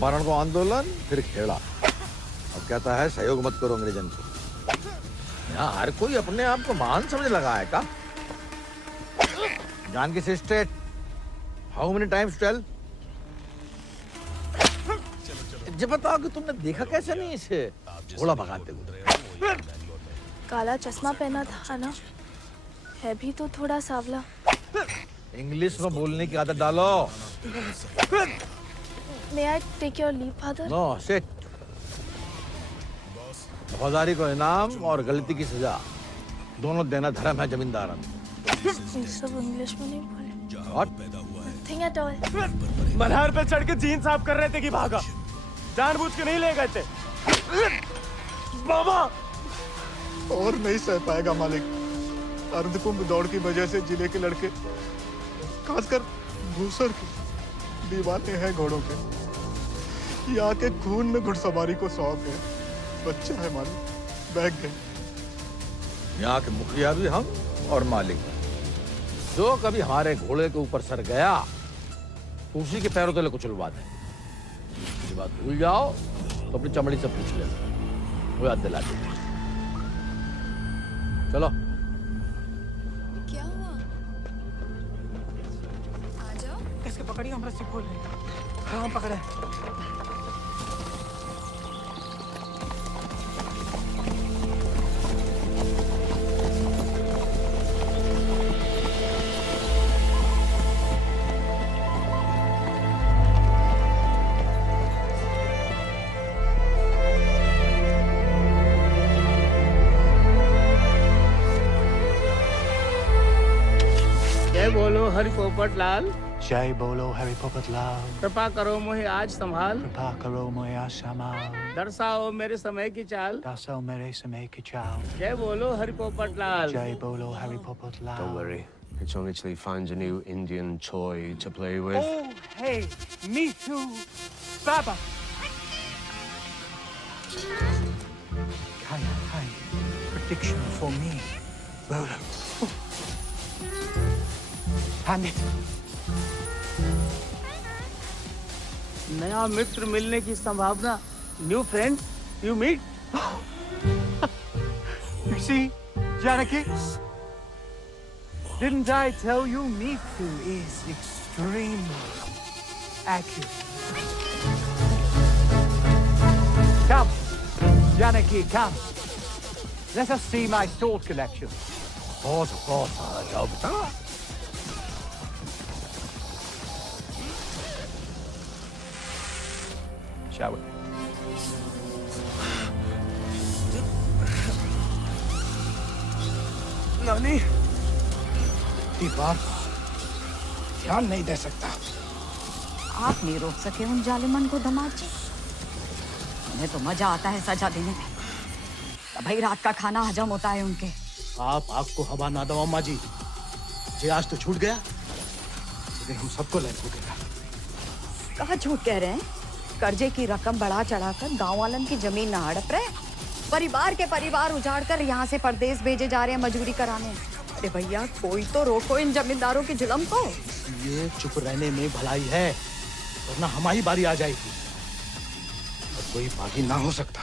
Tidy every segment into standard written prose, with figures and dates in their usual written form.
चंपारण को आंदोलन, फिर खेड़ा। अब कहता है सहयोग मत करो अंग्रेजन को। यहाँ हर कोई अपने आप को महान समझ लगा है का? Janaki sister, how many times tell? जब बताओ कि तुमने देखा कैसे नहीं इसे घोड़ा भगाते हुए? काला चश्मा पहना था ना, है भी तो थोड़ा सावला। इंग्लिश में बोलने की आदत डालो। May I take your leave, father? No sit. वफादारी को इनाम और गलती की सजा दोनों देना धर्म है जमींदार। ये सब इंग्लिश में नहीं बोले। Nothing at all. मल्हार पे चढ़ के जीन साफ कर रहे थे कि भागा? जानबूझ के नहीं ले गए थे। बाबा! और नहीं सह पाएगा मालिक। अर्धकुंभ दौड़ की वजह से जिले के लड़के, खासकर भूसर के, दीवाने हैं घोड़ों के। यहाँ के खून में घुड़सवारी को शौक है। बच्चा है मालिक, बहक गए। यहाँ के मुखिया भी हम और मालिक। जो कभी हमारे घोड़े के ऊपर सर गया तो उसी के पैरों तले कुचलवा दें। ये बात भूल जाओ तो अपनी चमड़ी से पूछ लेना, वो याद दिला देंगे। चलो। क्या हुआ? आ जाओ। इसके पकड़िए, हम रस्सी खोल रहे हैं। हाँ, हम पकड़े। बोलो हरि पोपट लाल। जय बोलो हरि पोपट लाल। कृपा करो मुझे आज संभाल। कृपा करो मुझे आज संभाल। दर्शाओ मेरे समय की चाल। दर्शाओ मेरे समय की चाल। जय बोलो हरि पोपट लाल। जय बोलो Hari Popat Lal. Don't worry, it's only till he finds a new Indian toy to play with. Oh, hey, me too, Baba. Kaya, prediction for me, Bolo. नया मित्र मिलने की संभावना। New friend you meet. You see, Janaki? Didn't I tell you Miku is extremely accurate? Come, Janaki, come. Let us see my sword collection. Of course, जाओ बेटा। Shall we? नानी, दीवार ध्यान नहीं दे सकता। आप नहीं रोक सके उन जालिमन को दामाद जी। उन्हें तो मजा आता है सजा देने में। तभी रात का खाना हजम होता है उनके। आप आग को हवा ना दो अम्मा जी। जे आज तो छूट गया, लेकिन हम सबको लग होगा। कहाँ झूठ कह रहे हैं? कर्जे की रकम बढ़ा चढ़ाकर गांव वालन की जमीन न हड़प रहे। परिवार के परिवार उजाड़कर यहाँ से परदेश भेजे जा रहे हैं मजदूरी कराने। अरे भैया, कोई तो रोको इन जमींदारों की जुल्म को। ये चुप रहने में भलाई है, वरना हमारी बारी आ जाएगी और कोई बागी ना हो सकता।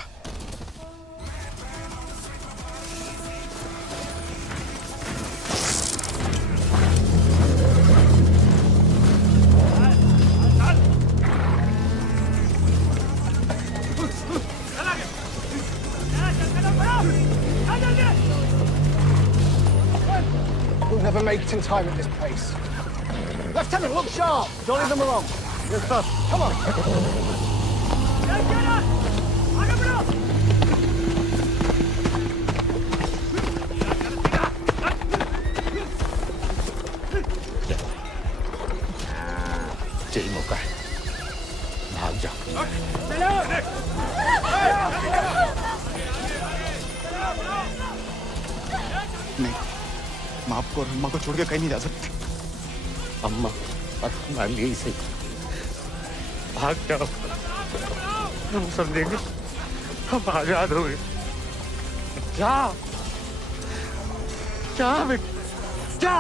We'll never make it in time at this pace. Lieutenant, look sharp! Don't leave them along. You're first. Come on! यही मौका है, भाग जा। नहीं, मैं आपको और अम्मा को छोड़ के कहीं नहीं जा सकती। अम्मा और हमारे लिए इसे भाग जाओ, हम समझेंगे, हम आजाद हो गए। जा, जा बेटा, जा।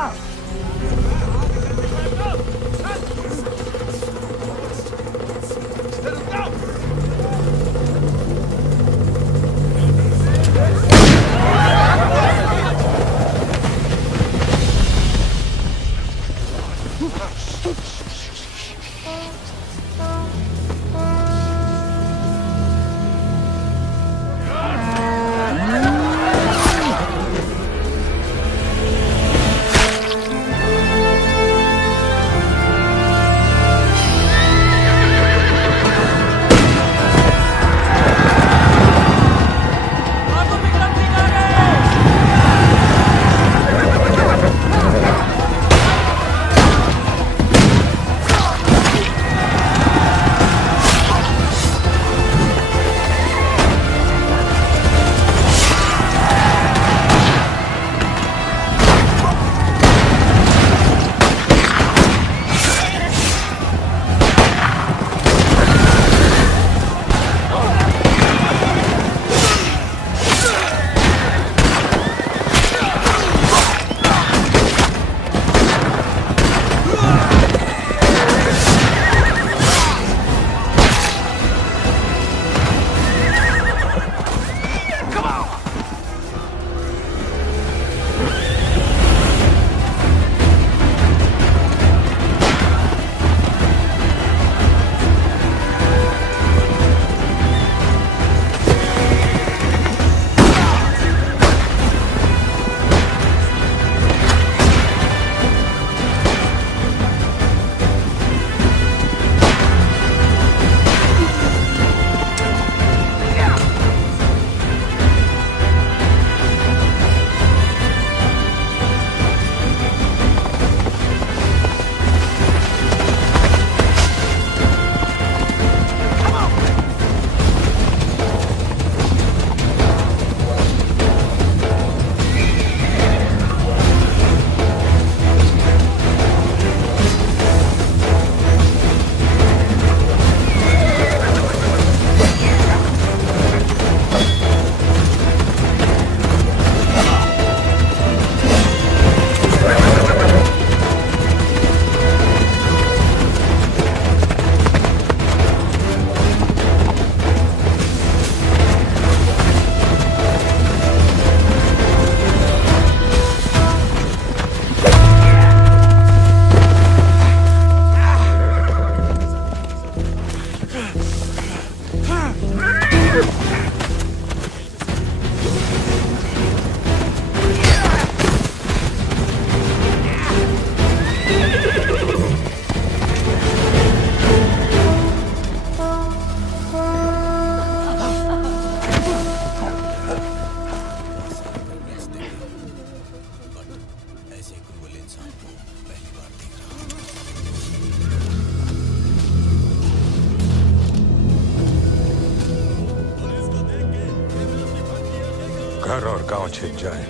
घर और गांव छिप जाए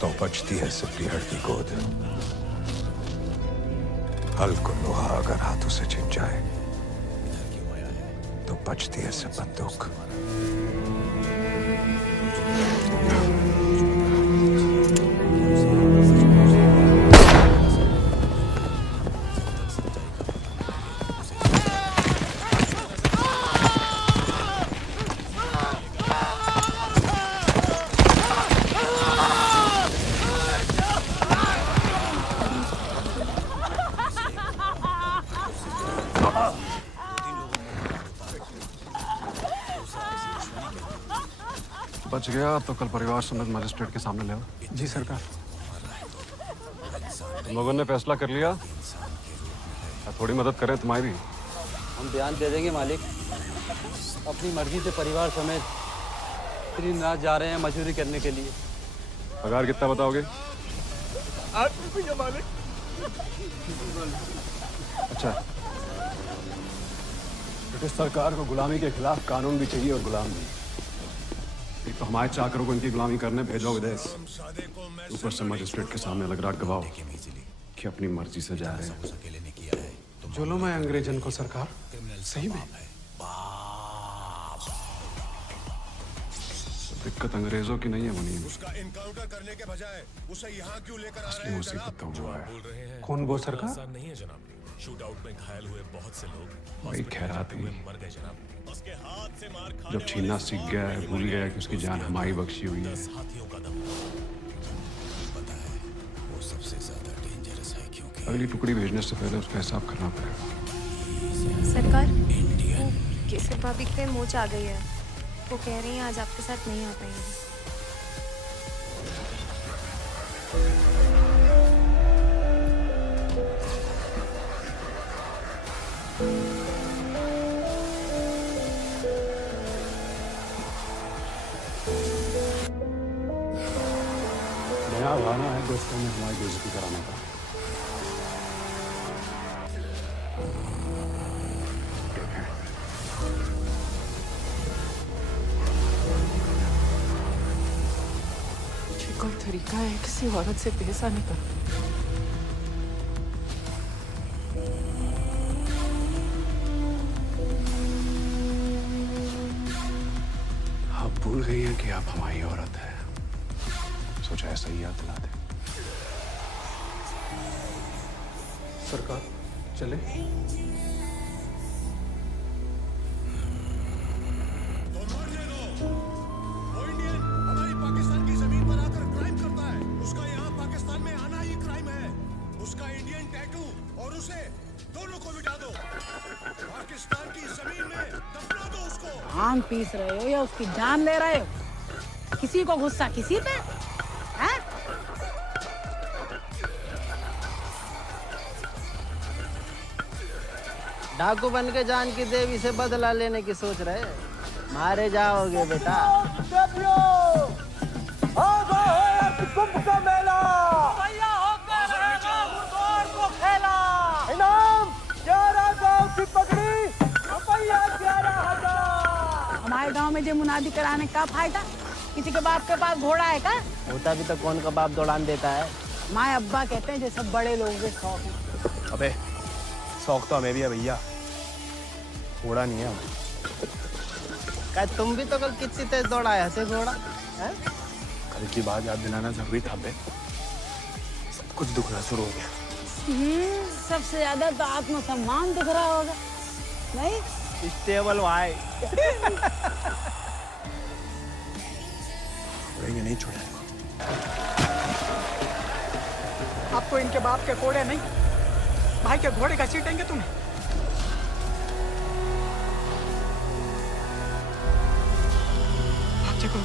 तो बचती है सिपलीहट की गोद। हल को लोहा अगर हाथों से छिप जाए तो बचती है सिर्फ बंदूक। बच गया तो कल परिवार समेत मजिस्ट्रेट के सामने ले आओ। जी सरकार। तुम लोगों ने फैसला कर लिया, थोड़ी मदद करें तुम्हारी भी। हम बयान दे देंगे मालिक। अपनी मर्जी से परिवार समेत त्रिनाथ जा रहे हैं मजदूरी करने के लिए। पगार कितना बताओगे? 8 रुपया मालिक। अच्छा, ब्रिटिश सरकार को गुलामी के खिलाफ कानून भी चाहिए और गुलाम भी। एक तो हमारे चाकरों को इनकी गुलामी करने भेजो विदेश, ऊपर से मजिस्ट्रेट के सामने अलग राग गवाओ कि अपनी मर्जी से जा रहे हैं। जुल्म है अंग्रेजन को सरकार, सही में। दिक्कत अंग्रेजों की नहीं है मुनीम, उसका इनकाउंटर करने के बजाय उसे यहाँ क्यों लेकर आ रहे असली हैं? मुसीबत तो हुआ है। कौन वो सरकार? नहीं है जनाब, शूटआउट में घायल हुए बहुत से लोग वही खैराती मर गए जनाब। उसके हाथ से मार जब छीनना सीख गया है, भूल गया कि उसकी जान हमारी बख्शी हुई है। हाथियों का दम पता है वो सबसे ज्यादा डेंजरस है क्योंकि अगली टुकड़ी भेजने से पहले उसका हिसाब करना पड़ेगा। सरकार, वो केसर भाभी पे मोच आ गई है। वो कह रही हैं आज आपके साथ नहीं आ पाएंगी। नया बहाना है दोस्तों में हमारी बेइज्जती कराने का। एक और तरीका है किसी औरत से पेश आने का। आप भूल गई हैं कि आप हमारी औरत है, सोचा ऐसा ही याद दिला दे। सरकार चले। हमारी पाकिस्तान की जमीन पर आकर क्राइम करता है, उसका यहाँ पाकिस्तान में आना ही क्राइम है। उसका इंडियन टैटू और उसे दोनों को मिटा दो। पाकिस्तान की जमीन में दफना दो उसको। भांग पीस रहे हो या उसकी जान ले रहे हो? किसी को गुस्सा किसी पे है? डाकू बन के जान की देवी से बदला लेने की सोच रहे, मारे जाओगे बेटा। कुंभ का मेला इनाम 11 गांव की पगड़ी, रुपया 11,000। हमारे गांव में जो मुनादी कराने का फायदा? किसी के बाप के पास घोड़ा है का? होता भी तो कौन का बाप दौड़ान देता है। माए अब्बा कहते हैं जैसे बड़े लोगों के शौक है। अबे शौक तो हमें भी है भैया, घोड़ा नहीं है। क्या तुम भी तो कल कितनी तेज दौड़ाया थे घोड़ा? कल की बात याद दिलाना जरूरी था बे। सब कुछ दुखना शुरू हो गया। सबसे ज्यादा तो आत्मसम्मान दिख रहा होगा, नहीं? स्टेबल भाई छोड़ेंगे नहीं, छोड़ेंगे। आपको इनके बाप के कोड़े नहीं, भाई के घोड़े का सीटेंगे तुम्हें। आप देखो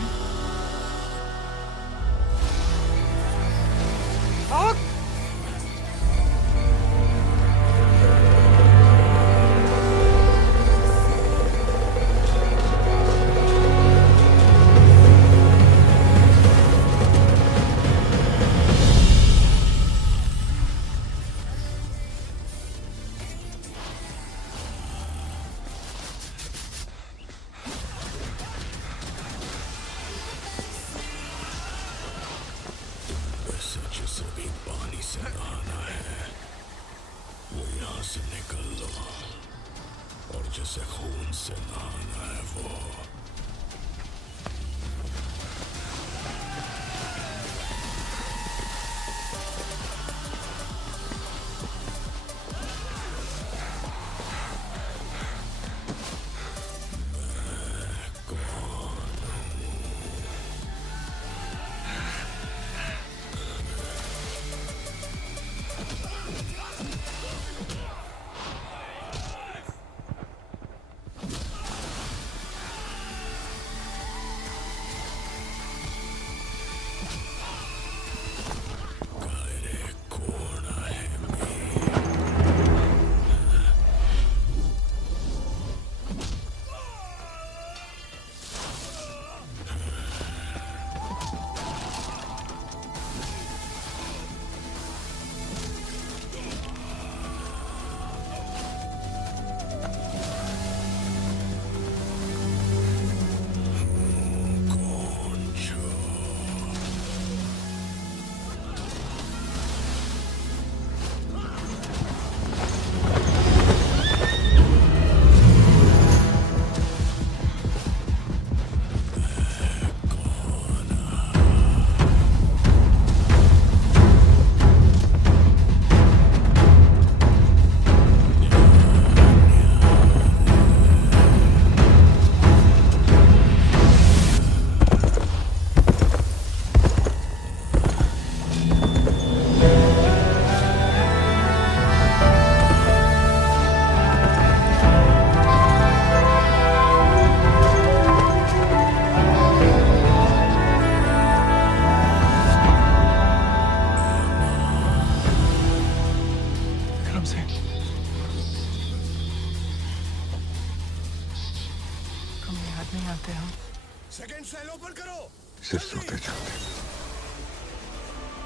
ओपन करो। सिर्फ सोते चलते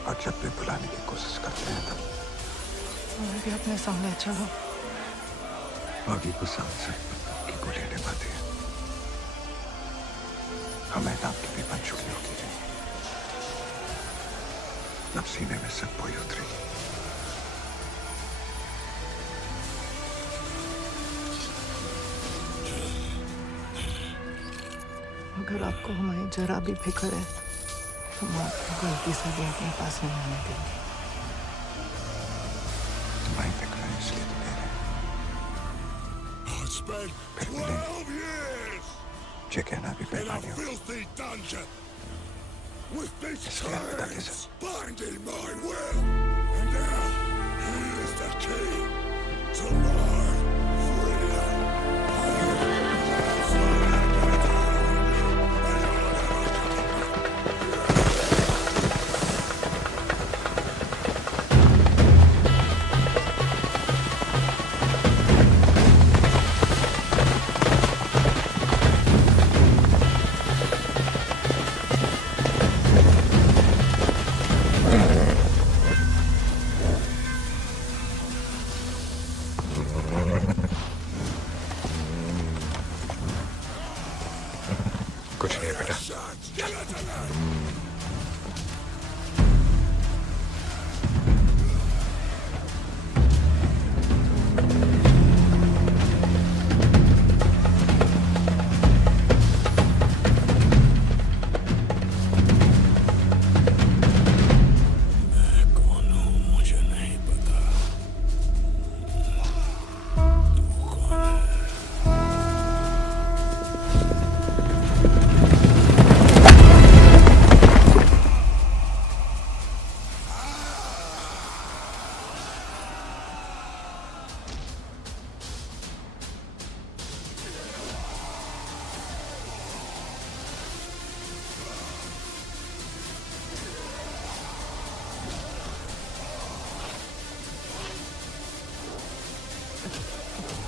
और जब भी बुलाने की कोशिश करते हैं तब मैं भी अपने सामने अच्छा हो। बाकी को सांस की गोलियां निभाती है। हमें नाम की भी बन चुकी होगी। अब सीने में सब बोई उतरी। अगर आपको हमारी जरा भी फिक्र है तो हम आपको गलती से भी अपने पास नहीं आने देंगे। तुम्हारी फिक्र है इसलिए तो कह रहे हैं। फिर मिलेंगे। ये कहना भी बेमानी हो। इसके अलविदा के साथ। कुछ नहीं है बेटा।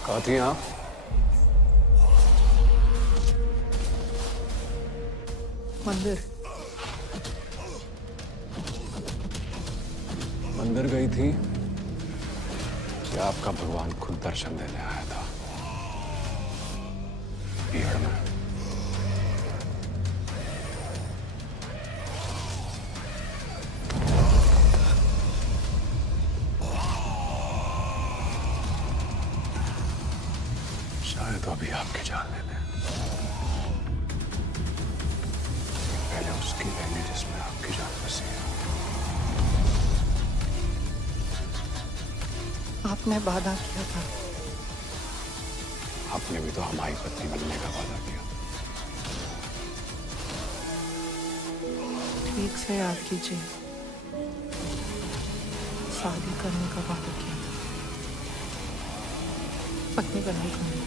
कहाँ थी आप? मंदिर। मंदिर गई थी कि आपका भगवान खुद दर्शन देने आया था भीड़ में? शायद तो अभी आपकी जान ले लें। पहले उसकी लेंगे जिसमें आपकी जान बसी है। आपने वादा किया था। आपने भी तो हमारी पत्नी बनने का वादा किया। ठीक से याद कीजिए, शादी करने का वादा किया था, पत्नी बनने का नहीं।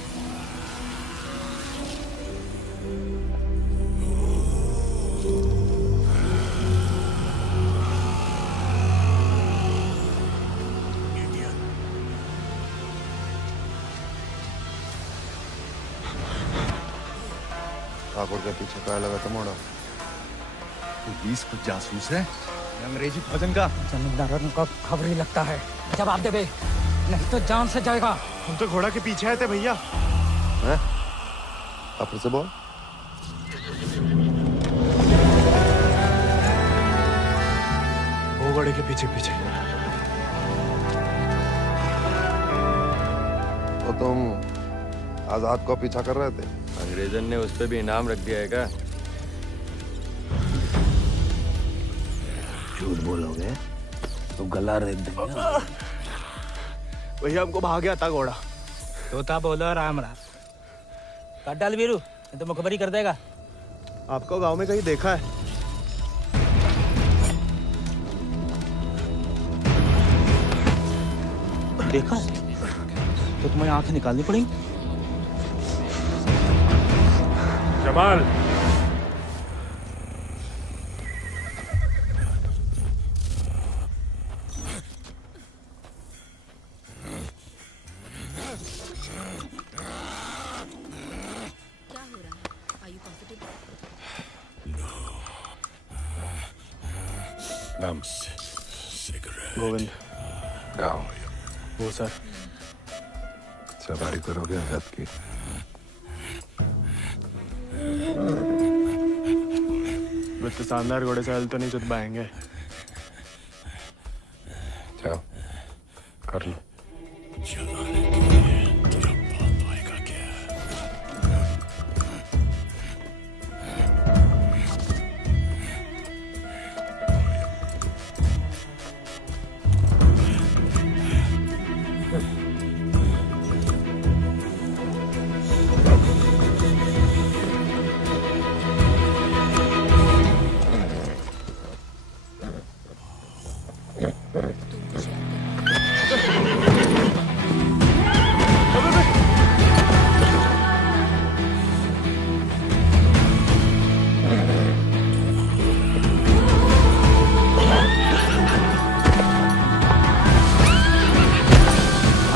ठाकुर के पीछे क्या लगा था मोड़ा? तो 20 कुछ जासूस है अंग्रेजी भोजन का। जमींदारों का खबर ही लगता है। जवाब दे बे, नहीं तो जान से जाएगा। हम तो घोड़ा के पीछे आए थे भैया। हैं? आप फिर से बोल। वो घोड़े के पीछे पीछे। तो तुम आजाद को पीछा कर रहे थे? अंग्रेजन ने उस पे भी इनाम रख दिया है क्या? झूठ बोलोगे तो गला रेत देंगे। भैया हमको भाग गया था घोड़ा। तोता बोलो राम राम। काट डाल वीरू, नहीं तो मुखबरी कर देगा। आपको गांव में कहीं देखा है? देखा है? तो तुम्हें आंखें निकालनी पड़ेंगी। जमाल, राम गोविंद क्या वो सर सवारी करोगे आजाद की? इतने शानदार घोड़े से हल तो नहीं जुत पाएंगे। जाओ कर लो।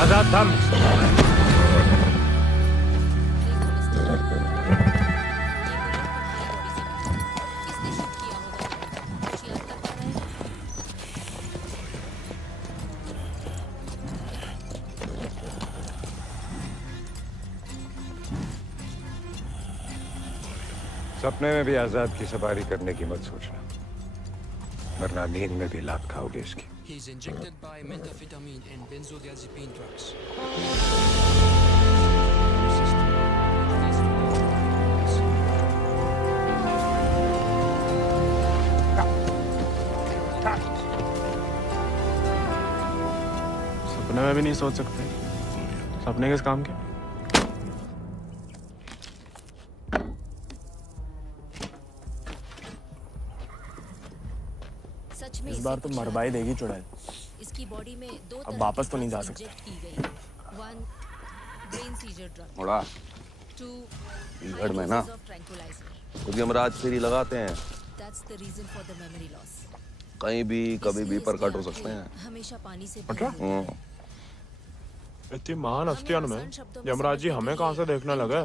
आजाद थम। सपने में भी आजाद की सवारी करने की मत सोचना, वरना नींद में भी लात खाओगे इसकी। He's injected by methamphetamine and benzodiazepine drugs. सपने में भी नहीं सोच सकते, सपने किस काम के? इस बार तो मरवाई देगी चुड़ैल। इसकी बॉडी में दो अब वापस तो नहीं जा सकते। मुड़ा घर में ना खुद यमराज फेरी लगाते हैं, कहीं भी कभी भी प्रकट हो सकते हैं। हमेशा पानी से इतनी महान हस्तियों में यमराज जी हमें कहाँ से देखने लगे?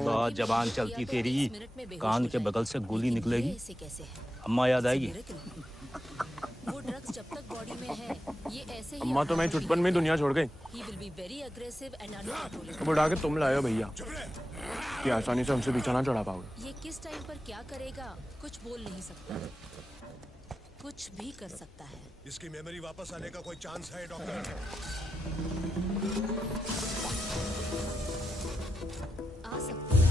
बहुत जबान चलती तेरी, कान के बगल से गोली निकलेगी, अम्मा याद आएगी। वो ड्रग्स जब तक बॉडी में है, ये ऐसे ही अम्मा तो मैं चुटपन में दुनिया छोड़ गई। He will be very aggressive and uncontrollable. तो बुढ़ा के तुम लाए हो भैया कि आसानी से हमसे पीछा ना चढ़ा पाओगे। ये किस टाइम पर क्या करेगा कुछ बोल नहीं सकता, कुछ भी कर सकता है। इसकी मेमोरी वापस आने का कोई चांस है डॉक्टर? आ सकता है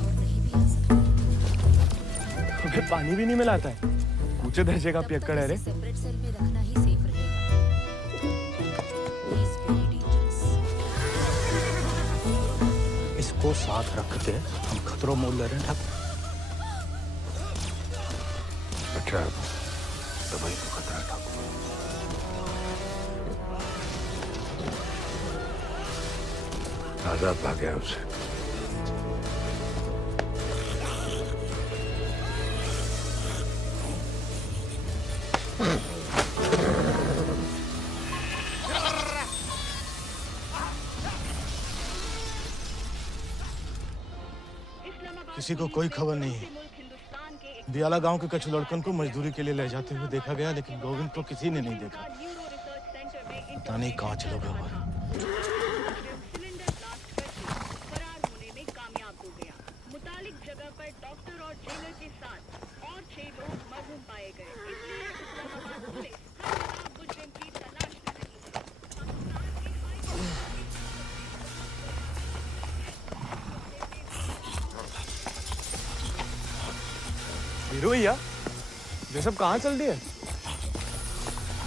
और नहीं भी आ सकता। तुम्हें पानी भी नहीं मिलाता है, ऊंचे दर्जे का पियक्कड़ है रे। सेपरेट सेल में रखना ही सेफ रहेगा। He is very dangerous. इसको साथ रख के हम खतरों मोल ले रहे हैं ठाकुर। अच्छा दवाई तो खतरा ठाकुर। आजाद भाग गया उससे। किसी को कोई खबर नहीं है। दियाला गांव के कुछ लड़कन को मजदूरी के लिए ले जाते हुए देखा गया, लेकिन गोविंद को किसी ने नहीं देखा। पता नहीं कहाँ चलो गया। हीरो भैया ये सब कहाँ चल दिए?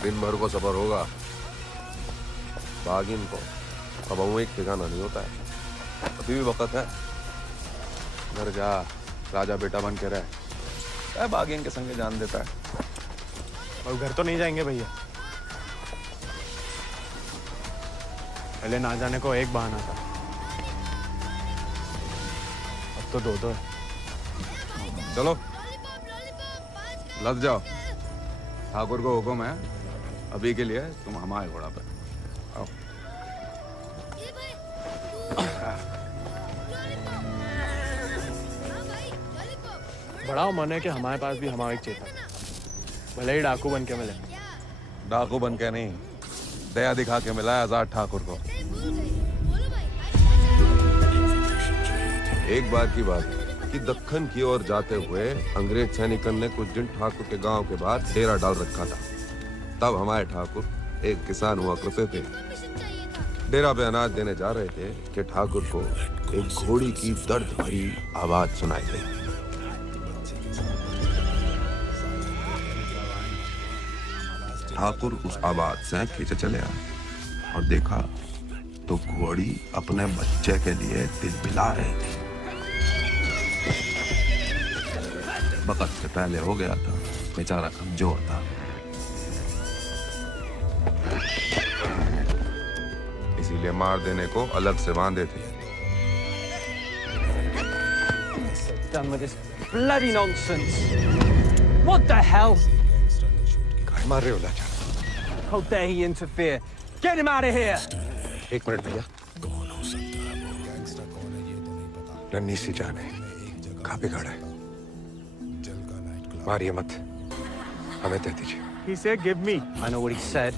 दिन भर को सबर होगा, बागिन को अब वो एक ठिकाना नहीं होता है। अभी भी वक्त है, घर जा, राजा बेटा बन के रहे। बागिन के संगे जान देता है। और घर तो नहीं जाएंगे भैया, पहले ना जाने को एक बहाना था, अब तो दो है। चलो लग जाओ, ठाकुर को हुक्म है, अभी के लिए तुम हमारे घोड़ा पे आओ। बड़ा मन है कि हमारे पास भी हमारा एक चेता। भले ही डाकू बन के मिले। डाकू बन के नहीं, दया दिखा के मिला है आजाद ठाकुर को। एक बार की बात है कि दक्कन की ओर जाते हुए अंग्रेज सैनिकन ने कुछ दिन ठाकुर के गांव के बाहर डेरा डाल रखा था। तब हमारे ठाकुर एक किसान हुआ करते थे। डेरा पे अनाज देने जा रहे थे कि ठाकुर को एक घोड़ी की दर्द भरी आवाज सुनाई दी। ठाकुर उस आवाज से खींचे चले आए और देखा तो घोड़ी अपने बच्चे के लिए तिलमिला रही थी। वक्त से पहले हो गया था, बेचारा कमजोर था। इसीलिए मार देने को अलग से बांधे थे। Done with this bloody nonsense. What the hell? मार रहे हो लाचा? How dare he interfere? Get him out of here! एक मिनट भैया। नन्ही सी जान है, कहाँ बिगाड़ा है? मारिए मत, हमें दे दीजिए। He said, "Give me." I know what he said.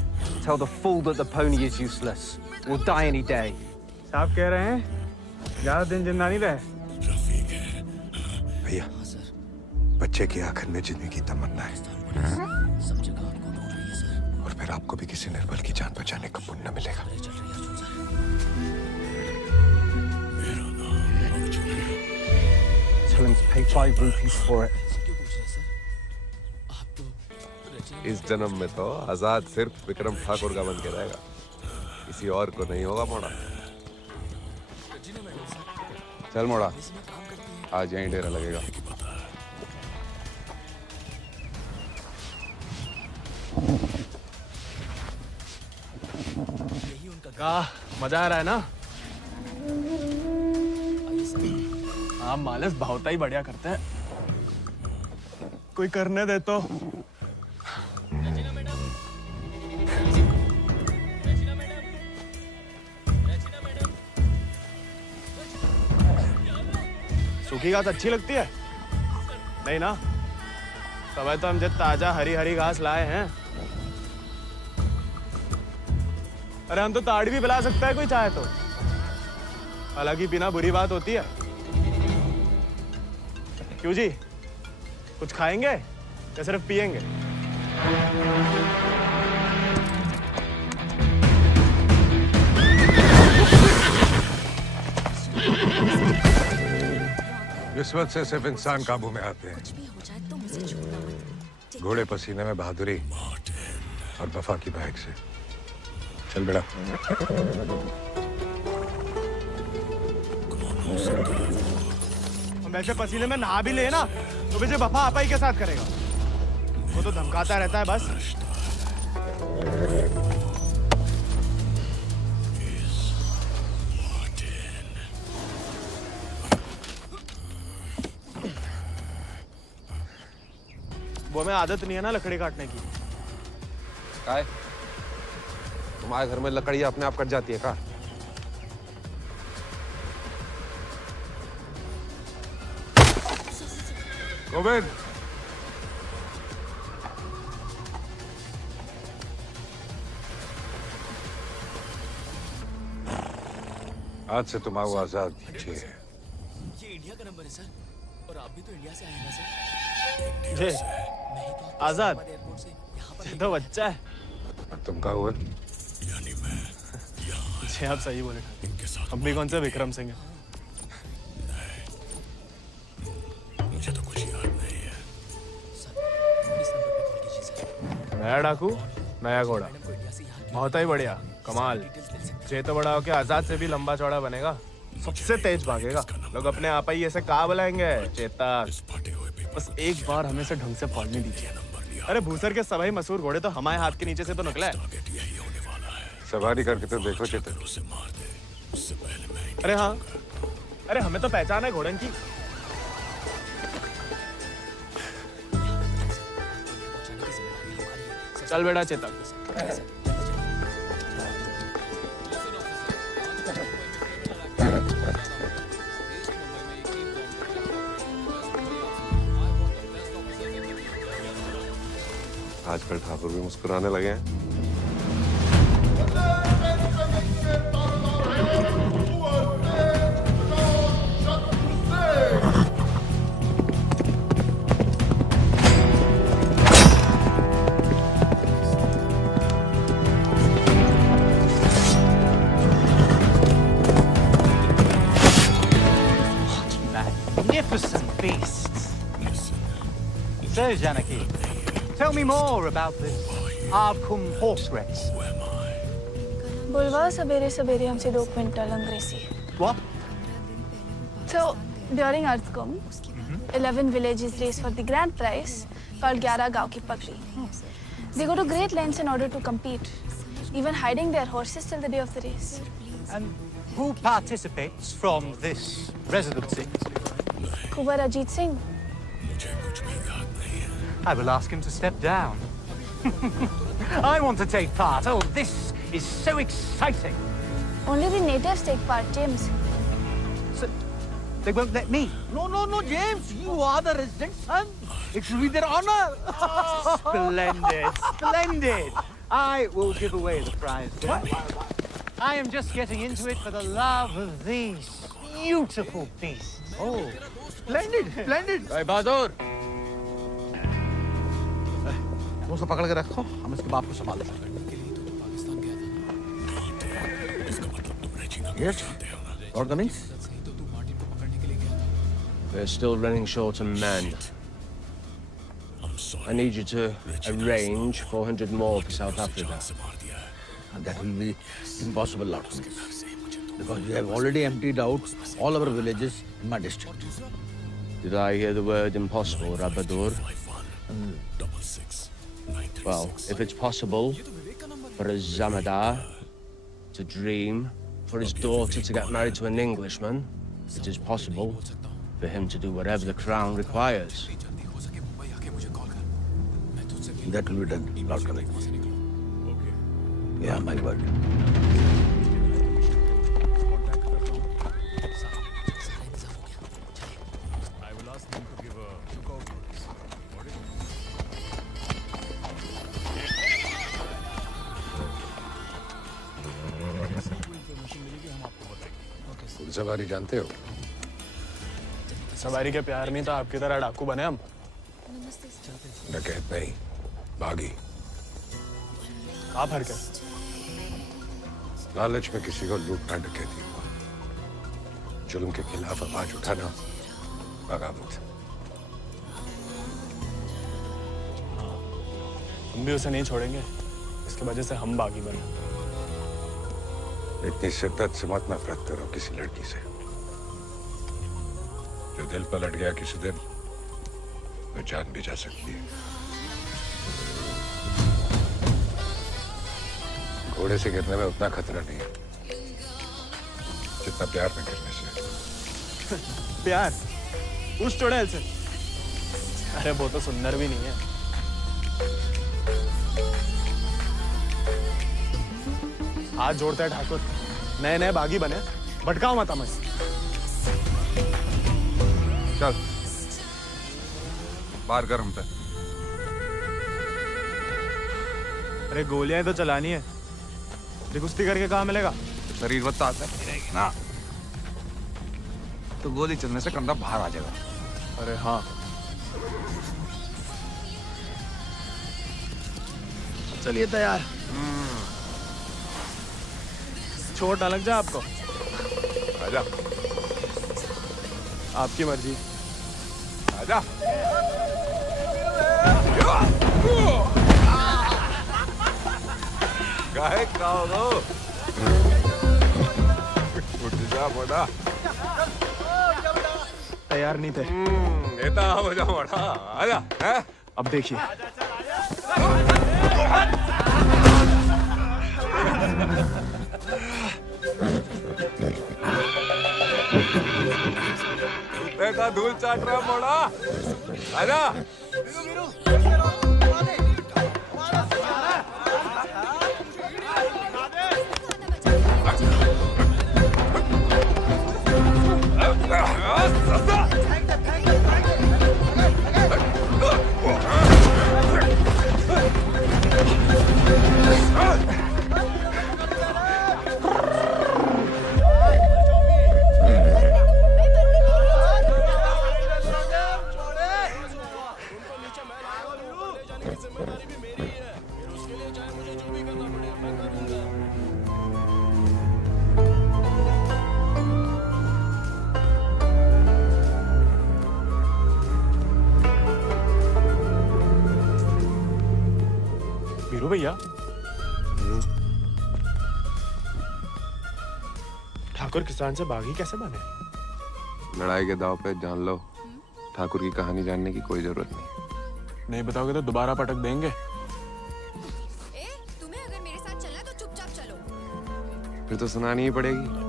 Tell the fool that the pony is useless. We'll die any day. साहब कह रहे हैं, ज्यादा दिन जिंदा नहीं रहे। भैया, बच्चे की आखिर में जीने की तमन्ना है। और फिर आपको भी किसी निर्बल की जान बचाने का पुण्य मिलेगा। Tell him to pay 5 rupees for it. इस जन्म में तो आजाद सिर्फ विक्रम ठाकुर का बन के रहेगा, किसी और को नहीं होगा मोड़ा। चल मोड़ा, आज यहीं डेरा लगेगा। मजा आ रहा है ना? हाँ, मालस भावता ही बढ़िया करते हैं। कोई करने दे तो। सूखी घास अच्छी लगती है? नहीं ना? तब तो हम जब ताजा हरी हरी घास लाए हैं। अरे हम तो ताड़ी भी पिला सकता है कोई चाहे तो। हालांकि पीना बुरी बात होती है। क्यों जी? कुछ खाएंगे या सिर्फ पिएंगे? किस्मत से सिर्फ इंसान काबू में आते हैं। घोड़े पसीने में बहादुरी और वफा की महक से। चल बेटा। हम ऐसे पसीने में नहा भी ले ना तो मुझे वफा आपा ही के साथ करेगा। वो तो धमकाता रहता है बस। वो में आदत नहीं है ना लकड़ी काटने की। काय? तुम्हारे घर में लकड़ी अपने आप कट जाती है का? गोविंद, आज से तुम आओ आजाद कीजिए। ये इंडिया का नंबर है सर, और आप भी तो इंडिया से आए हैं सर। जी, आजाद, ये तो बच्चा है। तुम कहाँ हुए? जी आप सही बोले। हम भी कौन से विक्रम सिंह हैं? मुझे तो कुछ याद नहीं है। नया डाकू, नया घोड़ा, बहुत ही बढ़िया, कमाल। जे तो बड़ा होके आजाद से भी लंबा चौड़ा बनेगा, सबसे तेज भागेगा। लोग अपने आप ही ऐसे कहा बुलाएंगे, चेतक। बस एक बार हमें से ढंग से पढ़ने दीजिए। अरे भूसर के सभी मशहूर घोड़े तो हमारे हाथ के नीचे से तो निकला है। सवारी करके तो देखो चेतक। अरे हाँ, अरे हमें तो पहचान है घोड़न की। चल बेटा चेतक। आजकल ठाकुर भी मुस्कुराने लगे हैं। Magnificent beasts. So, Janaki, tell me more about this Avkum horse race. बुलवा सवेरे सवेरे हमसे 2 क्विंटल अंग्रेजी. What? So during Arthkum, 11 villages race for the grand prize called 11 गांव की पगड़ी. They go to great lengths in order to compete, even hiding their horses till the day of the race. And who participates from this residency? Kunwar Ajit Singh. I will ask him to step down. I want to take part. Oh, this is so exciting. Only the natives take part, James. So, they won't let me? No, James. You are the resident son. It will be their honor. Splendid, splendid. I will give away the prize. I am just getting into it for the love of these beautiful beasts. Oh, splendid, splendid. भाई बहादुर, उसको पकड़ के रखो, हम इसके बाप को संभाल लेंगे। Yes. Or the means? We're still running short on men. I need you to arrange 400 more for South Africa. And that will be impossible, Lord, because we have already emptied out all our villages in my district. Did I hear the word impossible, Rabadur? Well, if it's possible for a Zamadar to dream, for his daughter to get married to an Englishman, it is possible for him to do whatever the crown requires. That will be done, Lord Colonel. Yeah, my word. सवारी जानते हो? सवारी के प्यार में तो आपकी तरह डाकू बने हम. डकैत नहीं, बागी. क्या फर्क है? लालच में किसी को लूटना डकैती हुआ. जुल्म के खिलाफ आवाज उठाना बगावत. हम भी उसे नहीं छोड़ेंगे. इसकी वजह से हम बागी बने. इतनी शिद्दत से मत नफरत करो किसी लड़की से. जो दिल पलट गया किसी दिन, वो जान भी जा सकती है. घोड़े से गिरने में उतना खतरा नहीं है जितना प्यार में गिरने से. प्यार? उस चुड़ैल से? अरे वो तो सुंदर भी नहीं है. हाथ जोड़ते हैं ठाकुर. नए नए बागी बने, भटकाओ मत हमें. चल बाहर कर हम पे. अरे गोलियां तो चलानी है. कुश्ती करके कहाँ मिलेगा? शरीर वत्ता आता है ना, तो गोली चलने से कंधा बाहर आ जाएगा. अरे हाँ. चलिए तैयार. चोट ना लग जाए आपको. आजा. आपकी मर्जी. आजा. गाय खाओ लो. उठ जा बड़ा. तैयार नहीं थे. नेता हो जा बड़ा. आजा. अब देखिए. देखा धूल चाट रहा मोड़ा. आजा. वीरू भैया, ठाकुर किसान से बागी कैसे बने? लड़ाई के दाव पे जान लो, ठाकुर की कहानी जानने की कोई जरूरत नहीं। नहीं बताओगे तो दोबारा पटक देंगे। तुम्हें अगर मेरे साथ चलना तो चुपचाप चलो। फिर तो सुनानी ही पड़ेगी।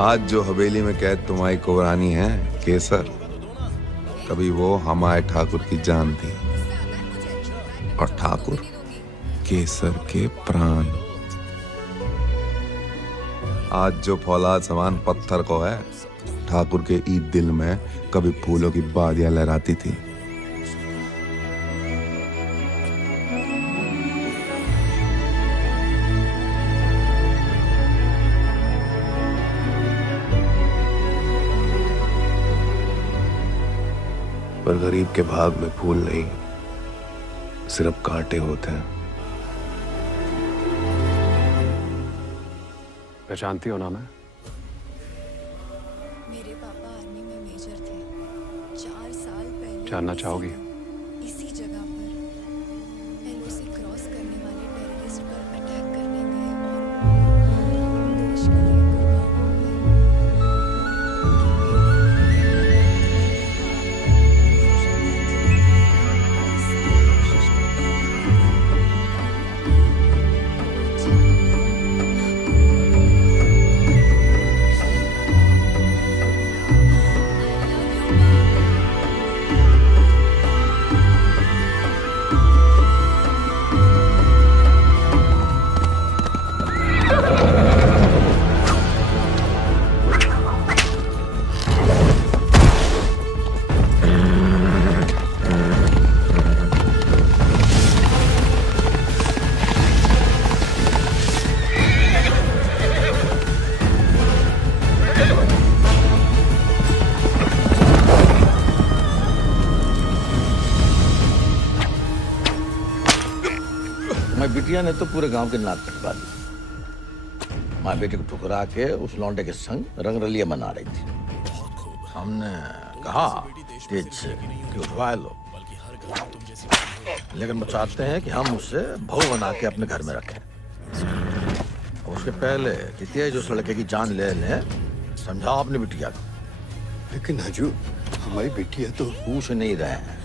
आज जो हवेली में कैद तुम्हारी कुबरानी है केसर, कभी वो हमारे ठाकुर की जान थी और ठाकुर केसर के प्राण। आज जो फौलाद समान पत्थर को है, ठाकुर के ईद दिल में कभी फूलों की बादियां लहराती थी। पर गरीब के भाग में फूल नहीं, सिर्फ कांटे होते हैं। पहचानती हो ना मैं? मेरे पापा आर्मी में मेजर थे। 4 साल पहले जानना चाहोगी? इसी जगह पर एलओसी क्रॉस करने वाले टेररिस्ट पर अटैक करने गए और देश के लिए कुर्बान हो गए। माँ बिटिया ने तो पूरे गांव के नाक कटवा दी। माँ बेटे को ठुकरा के उस लौंडे के संग रंगरलिया मना रही थी। हमने कहा तेज से कि उठवा लो, लेकिन वो चाहते हैं कि हम उसे बहू बना के अपने घर में रखें। उसके पहले कि तेज उस लड़के की जान ले लें, समझाओ अपनी बिटिया को। लेकिन हजूर, हमारी बिटिया तो पूछ नहीं रहे हैं।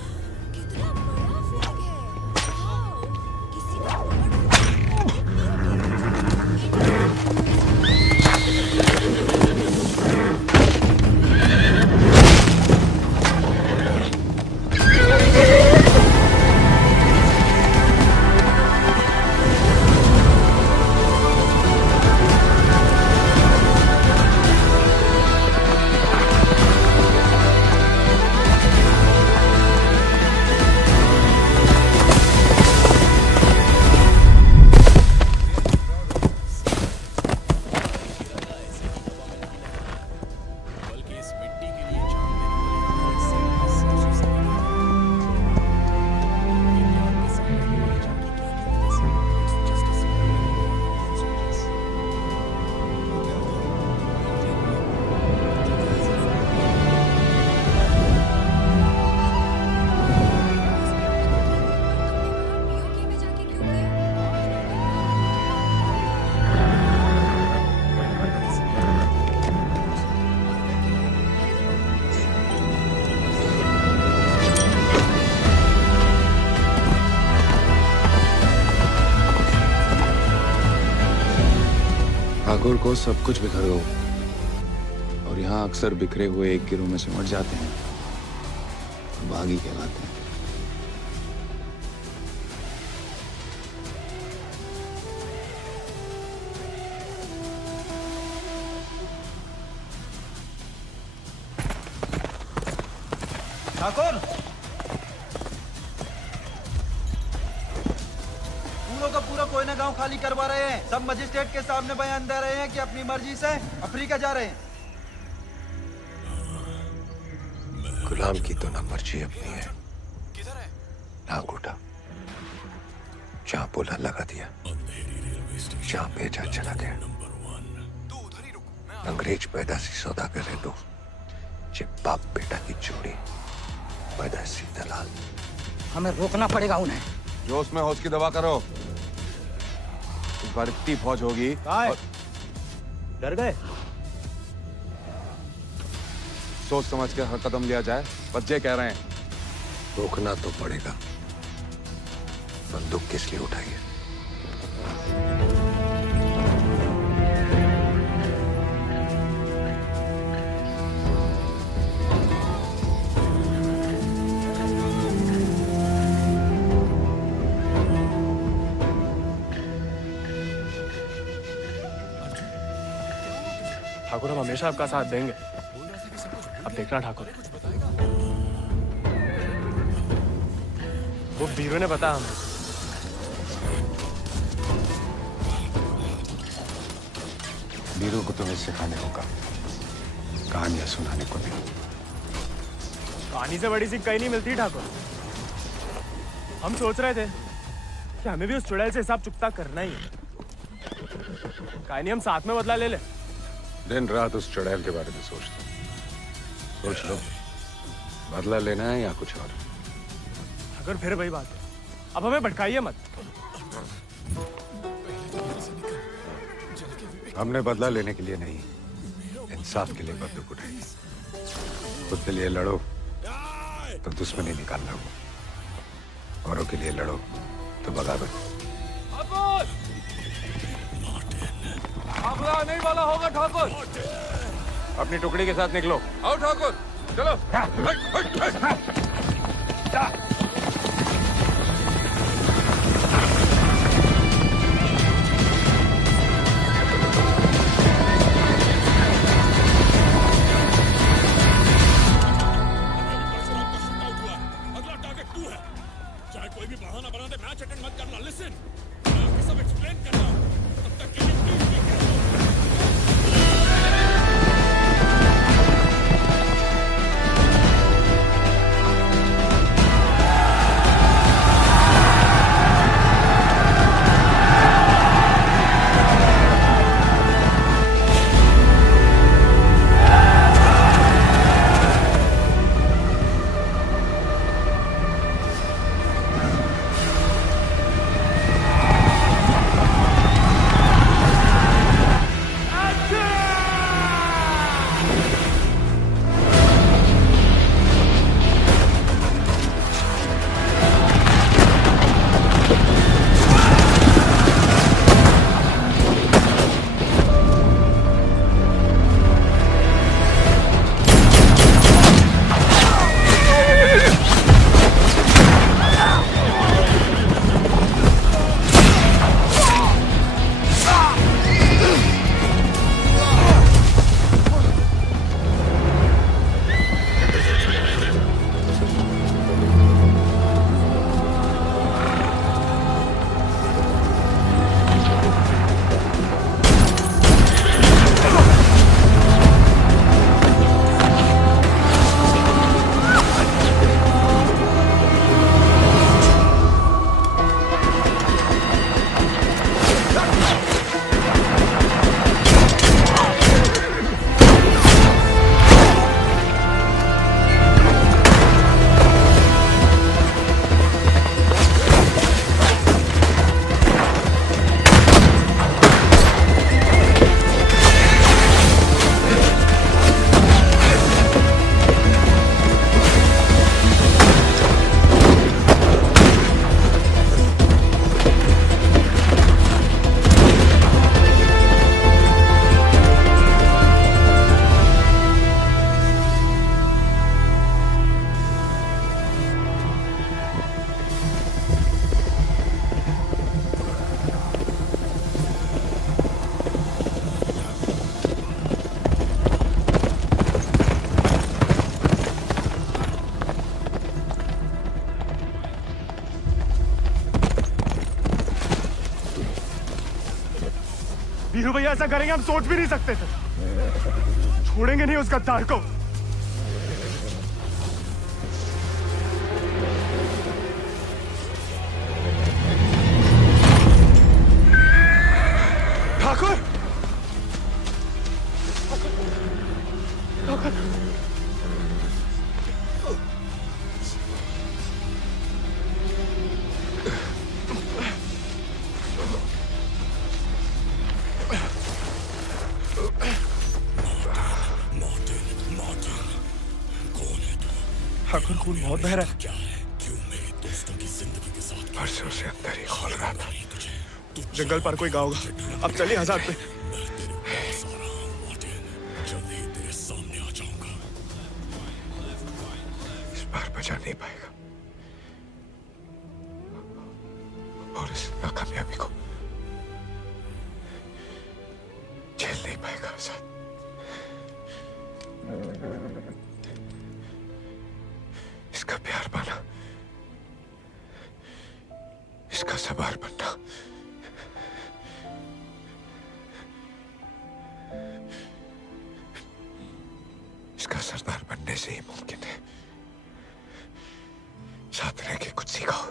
ठाकुर को सब कुछ बिखर गया और यहाँ अक्सर बिखरे हुए एक गिरोह में सिमट जाते हैं, बागी कहलाते हैं। ठाकुर, पूरा का पूरा कोयना गांव खाली करवा रहे हैं। सब मजिस्ट्रेट के सामने बयान दे रहे हैं कि अपनी मर्जी से अफ्रीका जा रहे हैं। गुलाम की तो ना मर्जी अपनी है ना अंगूठा। जहां बोला लगा दिया, जहां भेजा चला गया। अंग्रेज पैदा सी सौदागर है तो जे बाप बेटा की जोड़ी पैदा सी दलाल। हमें रोकना पड़ेगा उन्हें। जोश में होश की दवा करो। इस बार इतनी फौज होगी। डर गए? सोच समझ के हर कदम लिया जाए, बच्चे कह रहे हैं। रोकना तो पड़ेगा। बंदूक किस लिए उठाई है? ठाकुर, हम हमेशा आपका साथ देंगे। अब देखना ठाकुर, वो बीरू ने बताया हमें। बीरू को तुम्हें सिखाने होगा, कहानियां सुनाने को नहीं। कहानी से बड़ी सी कहीं नहीं मिलती ठाकुर। हम सोच रहे थे कि हमें भी उस चुड़ैल से हिसाब चुकता करना ही है। कहानी हम साथ में बदला ले ले। दिन रात उस चुड़ैल के बारे में सोचते। सोच लो, बदला लेना है या कुछ और। अगर फिर वही बात है, अब हमें भटकाइए मत। हमने बदला लेने के लिए नहीं, इंसाफ के लिए बंदूक उठाई। खुद के लिए लड़ो तो दुश्मनी निकालना हो, औरों के लिए लड़ो तो बगावत। नहीं वाला होगा ठाकुर। अपनी टुकड़ी के साथ निकलो। आओ ठाकुर, चलो। अगला टारगेट तू है। चाहे कोई भी बहाना बना दे, मैच अटेंड मत करना। लिसन, मैं सब एक्सप्लेन करना। तब तक के लिए प्लीज बी केयरफुल। वीरू भैया ऐसा करेंगे हम सोच भी नहीं सकते थे। छोड़ेंगे नहीं उस गद्दार को। ठाकुर खून बहुत बह रहा है। परसों से अंदर ही खोल रहा था। जंगल पार कोई गाँव होगा। अब चलिए हजार पे। इस बार बचा नहीं पाएगा और इस नाकामयाबी को झेल नहीं पाएगा आजाद। इसका प्यार पाना, इसका सवार बनना इसका सरदार बनने से ही मुमकिन है। साथ रह के कुछ सिखाओ,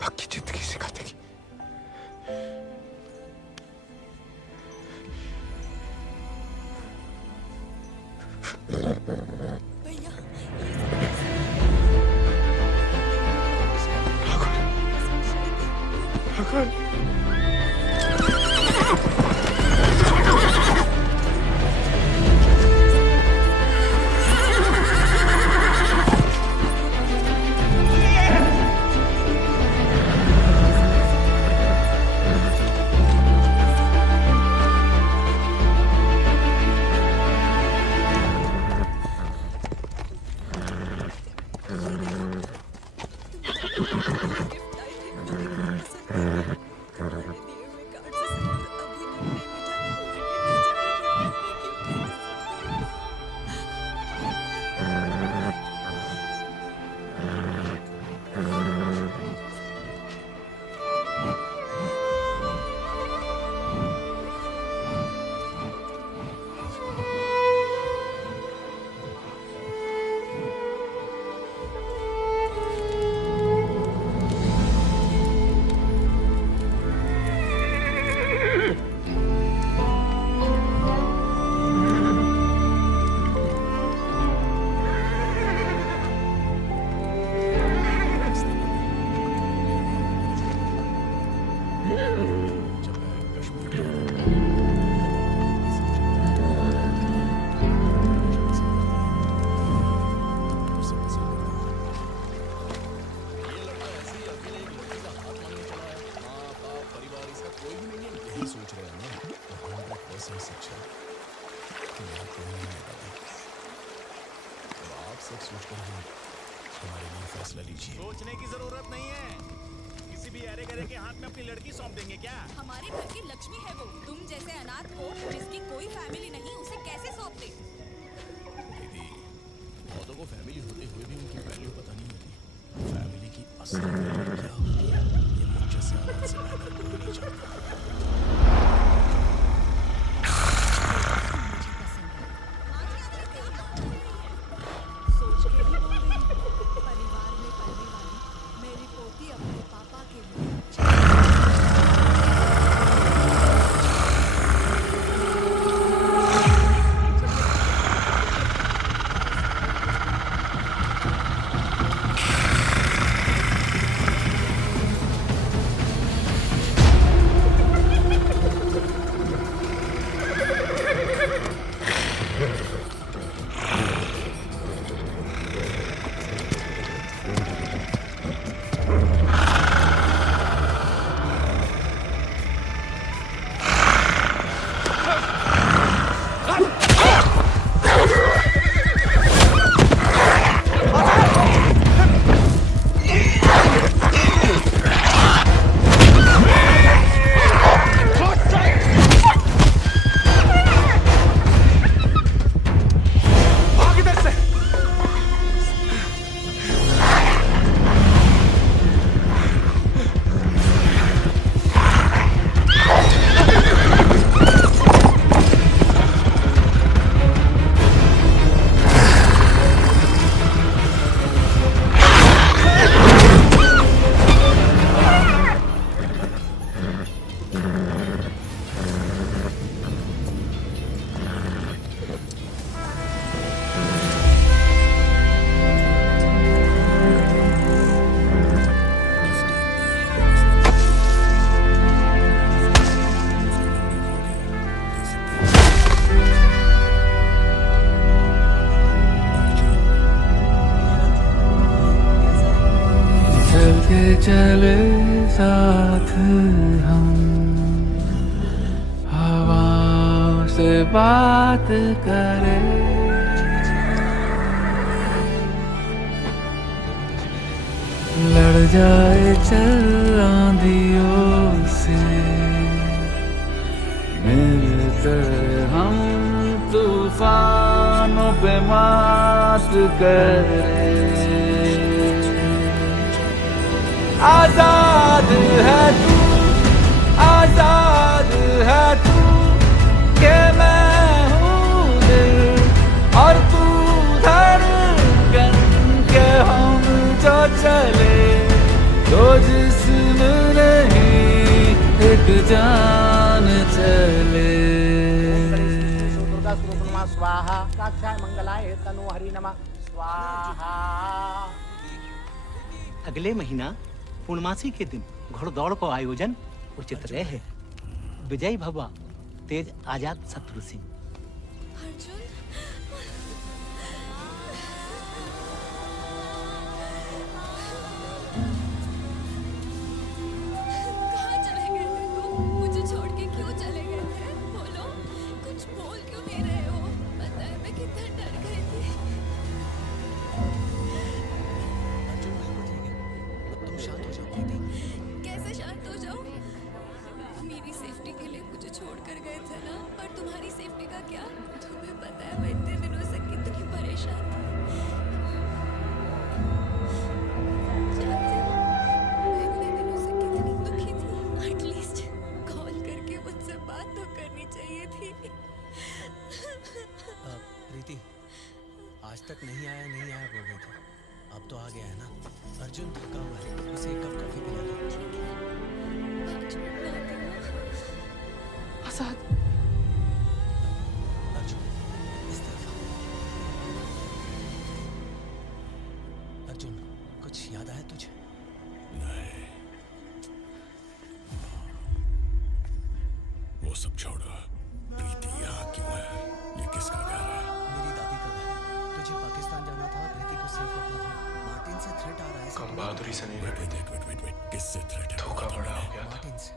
बाकी जिंदगी सिखा देगी। सोचने की जरूरत नहीं है। किसी भी अरे गरे के हाथ में अपनी लड़की सौंप देंगे क्या? हमारे घर की लक्ष्मी है वो। तुम जैसे अनाथ को जिसकी कोई फैमिली नहीं उसे कैसे सौंप दे? दीदी, बहुतों को फैमिली होते हुए भी उनकी वैल्यू पता नहीं होती। फैमिली की असली वैल्यू क्या होती है ये मुझ जैसे अनाथ से बेहतर कोई नहीं जानता। चले साथ हम, हवाओं से बात करें, लड़ जाए चल आंधियों से, मिलकर हम तूफानों पे मात करें। आजाद है तू, आजाद है तू, के मैं हूँ दिल और तू धड़कन, के हम जो चले तो जिस्म नहीं एक जान चले। स्वाहा साक्षाय मंगलाय तनु हरि नमः स्वाहा। अगले महीना पूर्णमासी के दिन घोड़दौड़ का आयोजन उचित रहे। विजयी भवा तेज आजाद शत्रु सिंह। अर्जुन कहाँ चले गए थे तुम? मुझे छोड़ के क्यों चले गए थे? बोलो, कुछ बोल क्यों नहीं रहे हो? पता है मैं कितना डर गई थी। तुम शांत हो जाओ प्रीति। कैसे शांत हो जाऊं? मेरी सेफ्टी के लिए मुझे छोड़ कर गए थे ना, और तुम्हारी सेफ्टी का क्या? तुम्हें पता है मैं इतने दिनों से कितनी परेशान थी। जानते हो, मैं इतने दिनों से कितनी दुखी थी। एटलीस्ट कॉल करके मुझसे बात तो करनी चाहिए थी। प्रीति, आज तक नहीं आया बोल रहे थे, अब तो आ गया है ना। अर्जुन थका हुआ है, उसे एक कप कॉफी पिला दो। आजाद, अर्जुन इस तरफ आओ। अर्जुन, कुछ याद आया तुझे? नहीं, वो सब छोड़ो। प्रीति यहाँ क्यों है? ये किसका घर है? मेरी दादी का घर है। तुझे पाकिस्तान जाना था, प्रीति को सेफ रखना था। मार्टिन से थ्रेट आ रहा है। कम बहादुरी से नहीं लड़ी। वेट, किससे थ्रेट है? धोखा बड़ा हो गया। मार्टिन से।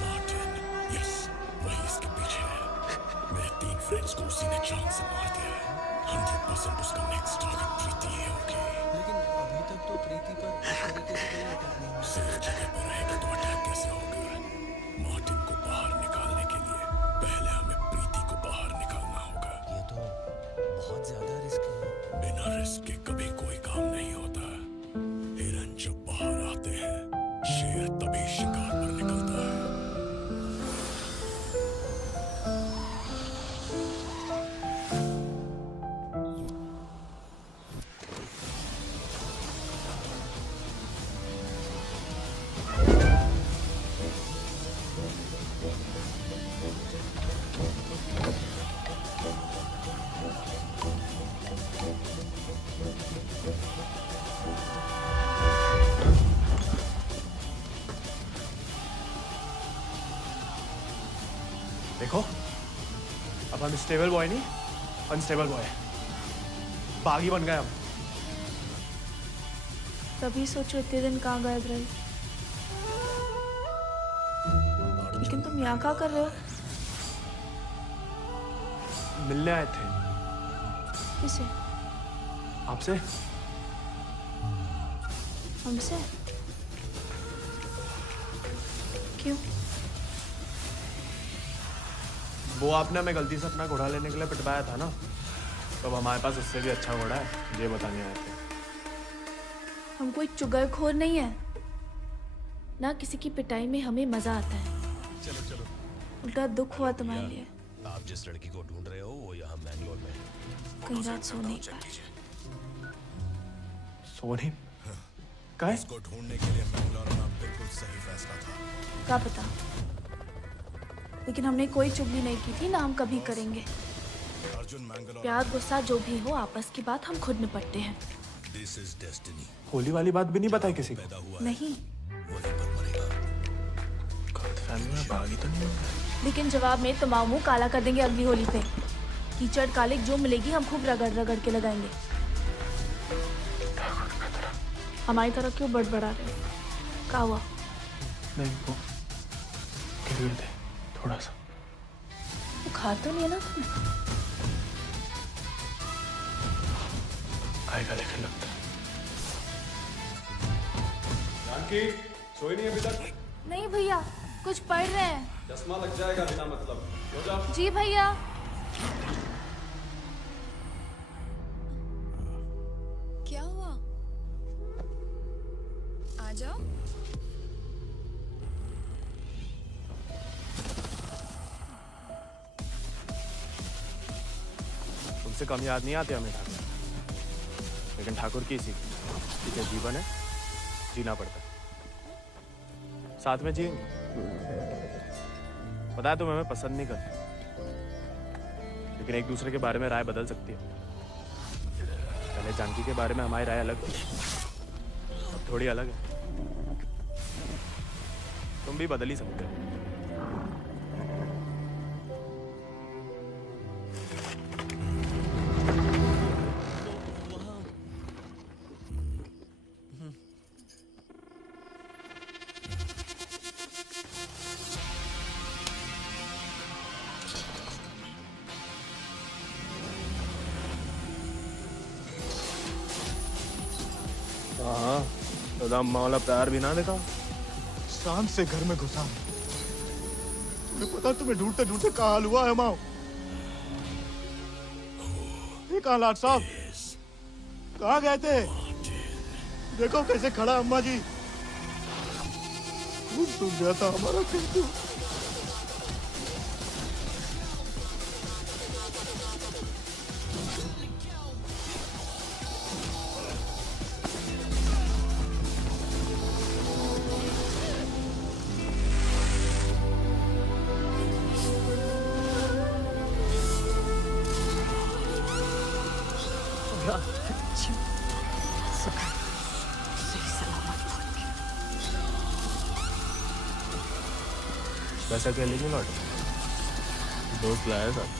मार्टिन, यस, वही इसके पीछे है। मेरे 3 फ्रेंड्स को उसी ने जान से मार दिया है। 100% उसका नेक्स्ट टारगेट प्रीति ही होगी। लेकिन अभी तक तो प्रीति पर इस तरीके से कोई अटैक नहीं हुआ। सिर्फ जगह पे रहेगी तो अटैक कैसे होगा? मार्टिन को बाहर निकालने के लिए पहले हमें प्रीति को बाहर निकालना होगा। ये तो बहुत ज्यादा रिस्क है। बिना रिस्क के कभी कोई काम नहीं होता। हिरन जब बाहर आते हैं, शेर तभी शिकार पर निकलता है। देखो, अब हम स्टेबल बॉय नहीं, अनस्टेबल बॉय, बागी बन गए हम। तभी सोचो इतने दिन कहाँ गायब रहे। लेकिन तुम यहाँ क्या कर रहे हो? मिलने आए थे किसे? आपसे। हमसे? क्यों? वो आपने हमें गलती से अपना घोड़ा लेने के लिए पिटवाया था ना, तो अब हमारे पास उससे भी अच्छा घोड़ा है, ये बताने आए थे। हम कोई चुगलखोर नहीं है ना, किसी की पिटाई में हमें मजा आता है। चलो उल्टा दुख हुआ तुम्हारे लिए। आप जिस लड़की को ढूंढ रहे हो वो यहाँ बैंगलोर में कहीं रात सो नहीं पाए। सो नहीं? क्या? इसको ढूंढने के लिए बैंगलोर में बिल्कुल सही फैसला था। क्या पता, लेकिन हमने कोई चुगली नहीं की थी ना हम कभी करेंगे। प्यार गुस्सा जो भी हो, आपस की बात हम खुद निपटते हैं। This is destiny. होली वाली बात भी नहीं बताई किसी को? नहीं, गलतफहमी में बागी तो नहीं होगा। लेकिन जवाब में तुम्हारा मुंह काला कर देंगे अगली होली पे। कीचड़ कालिक जो मिलेगी हम खूब रगड़ रगड़ के लगाएंगे। हमारी तरफ क्यों बड़बड़ा रहे? क्या हुआ? नहीं वो गिर थे थोड़ा सा। बुखार तो नहीं है ना तुम्हें? आएगा लेकिन लगता है। जानकी सोई नहीं अभी तक? नहीं भैया, कुछ पढ़ रहे हैं। चश्मा लग जाएगा बिना मतलब। हो जा। जी भैया। क्या हुआ? आ जाओ। तुमसे कम याद नहीं आती हमें ठाकुर, लेकिन ठाकुर की सीख ठीक है, जीवन है जीना पड़ता है, साथ में जिएंगे। पता है तुम हमें पसंद नहीं करते, लेकिन एक दूसरे के बारे में राय बदल सकती है। पहले जानकी के बारे में हमारी राय अलग थी, अब थोड़ी अलग है। तुम भी बदल ही सकते हो। हाँ, तो अम्मा वाला प्यार भी ना देखा। शान से घर में घुसा। तुम्हें पता, तुम्हें ढूंढते ढूंढते कहाँ हाल हुआ है माओ? ये कहाँ लाट साहब? कहाँ गए थे? देखो कैसे खड़ा अम्मा जी। सुन गया था हमारा कहते। वैसा कह लेंगे लौट, दोस्त लाया साथ।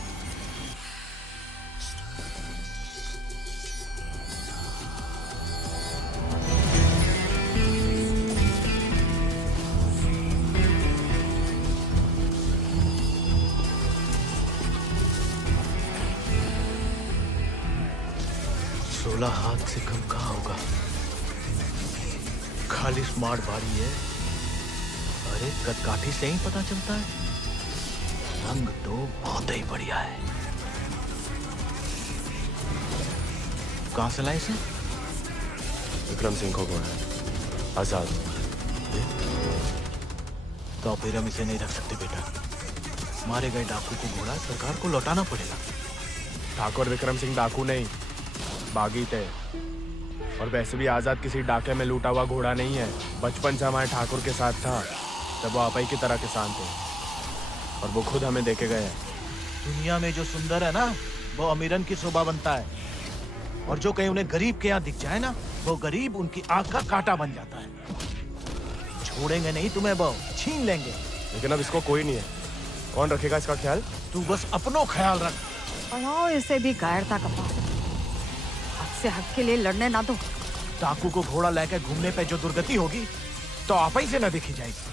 सोलह हाथ से कम कहाँ होगा? खाली स्मार्ट बाड़ी है। अरे कदकाठी से ही पता चलता है। रंग तो बहुत ही बढ़िया है। कहाँ से लाए इसे? विक्रम सिंह को घोड़ा है, आजाद। तो फिर हम इसे नहीं रख सकते बेटा। मारे गए डाकू को घोड़ा सरकार को लौटाना पड़ेगा। ठाकुर विक्रम सिंह डाकू नहीं, बागी थे। और वैसे भी आजाद किसी डाके में लूटा हुआ घोड़ा नहीं है। बचपन से हमारे ठाकुर के साथ था, जब वो आपई की तरह किसान थे, और वो खुद हमें देके गए। दुनिया में जो सुंदर है ना, वो अमीरन की शोभा बनता है, और जो कहीं उन्हें गरीब के यहाँ दिख जाए ना, वो गरीब उनकी आंख का कांटा बन जाता है। छोड़ेंगे नहीं तुम्हें, वो छीन लेंगे। लेकिन अब इसको कोई नहीं है, कौन रखेगा इसका ख्याल? तू बस अपनो ख्याल रख। बढ़ाओ इसे भी कायरता का पाप। हक से हक के लिए लड़ने ना दो। डाकू को घोड़ा लेकर घूमने पे जो दुर्गति होगी, तो आप ही से न देखी जाएगी।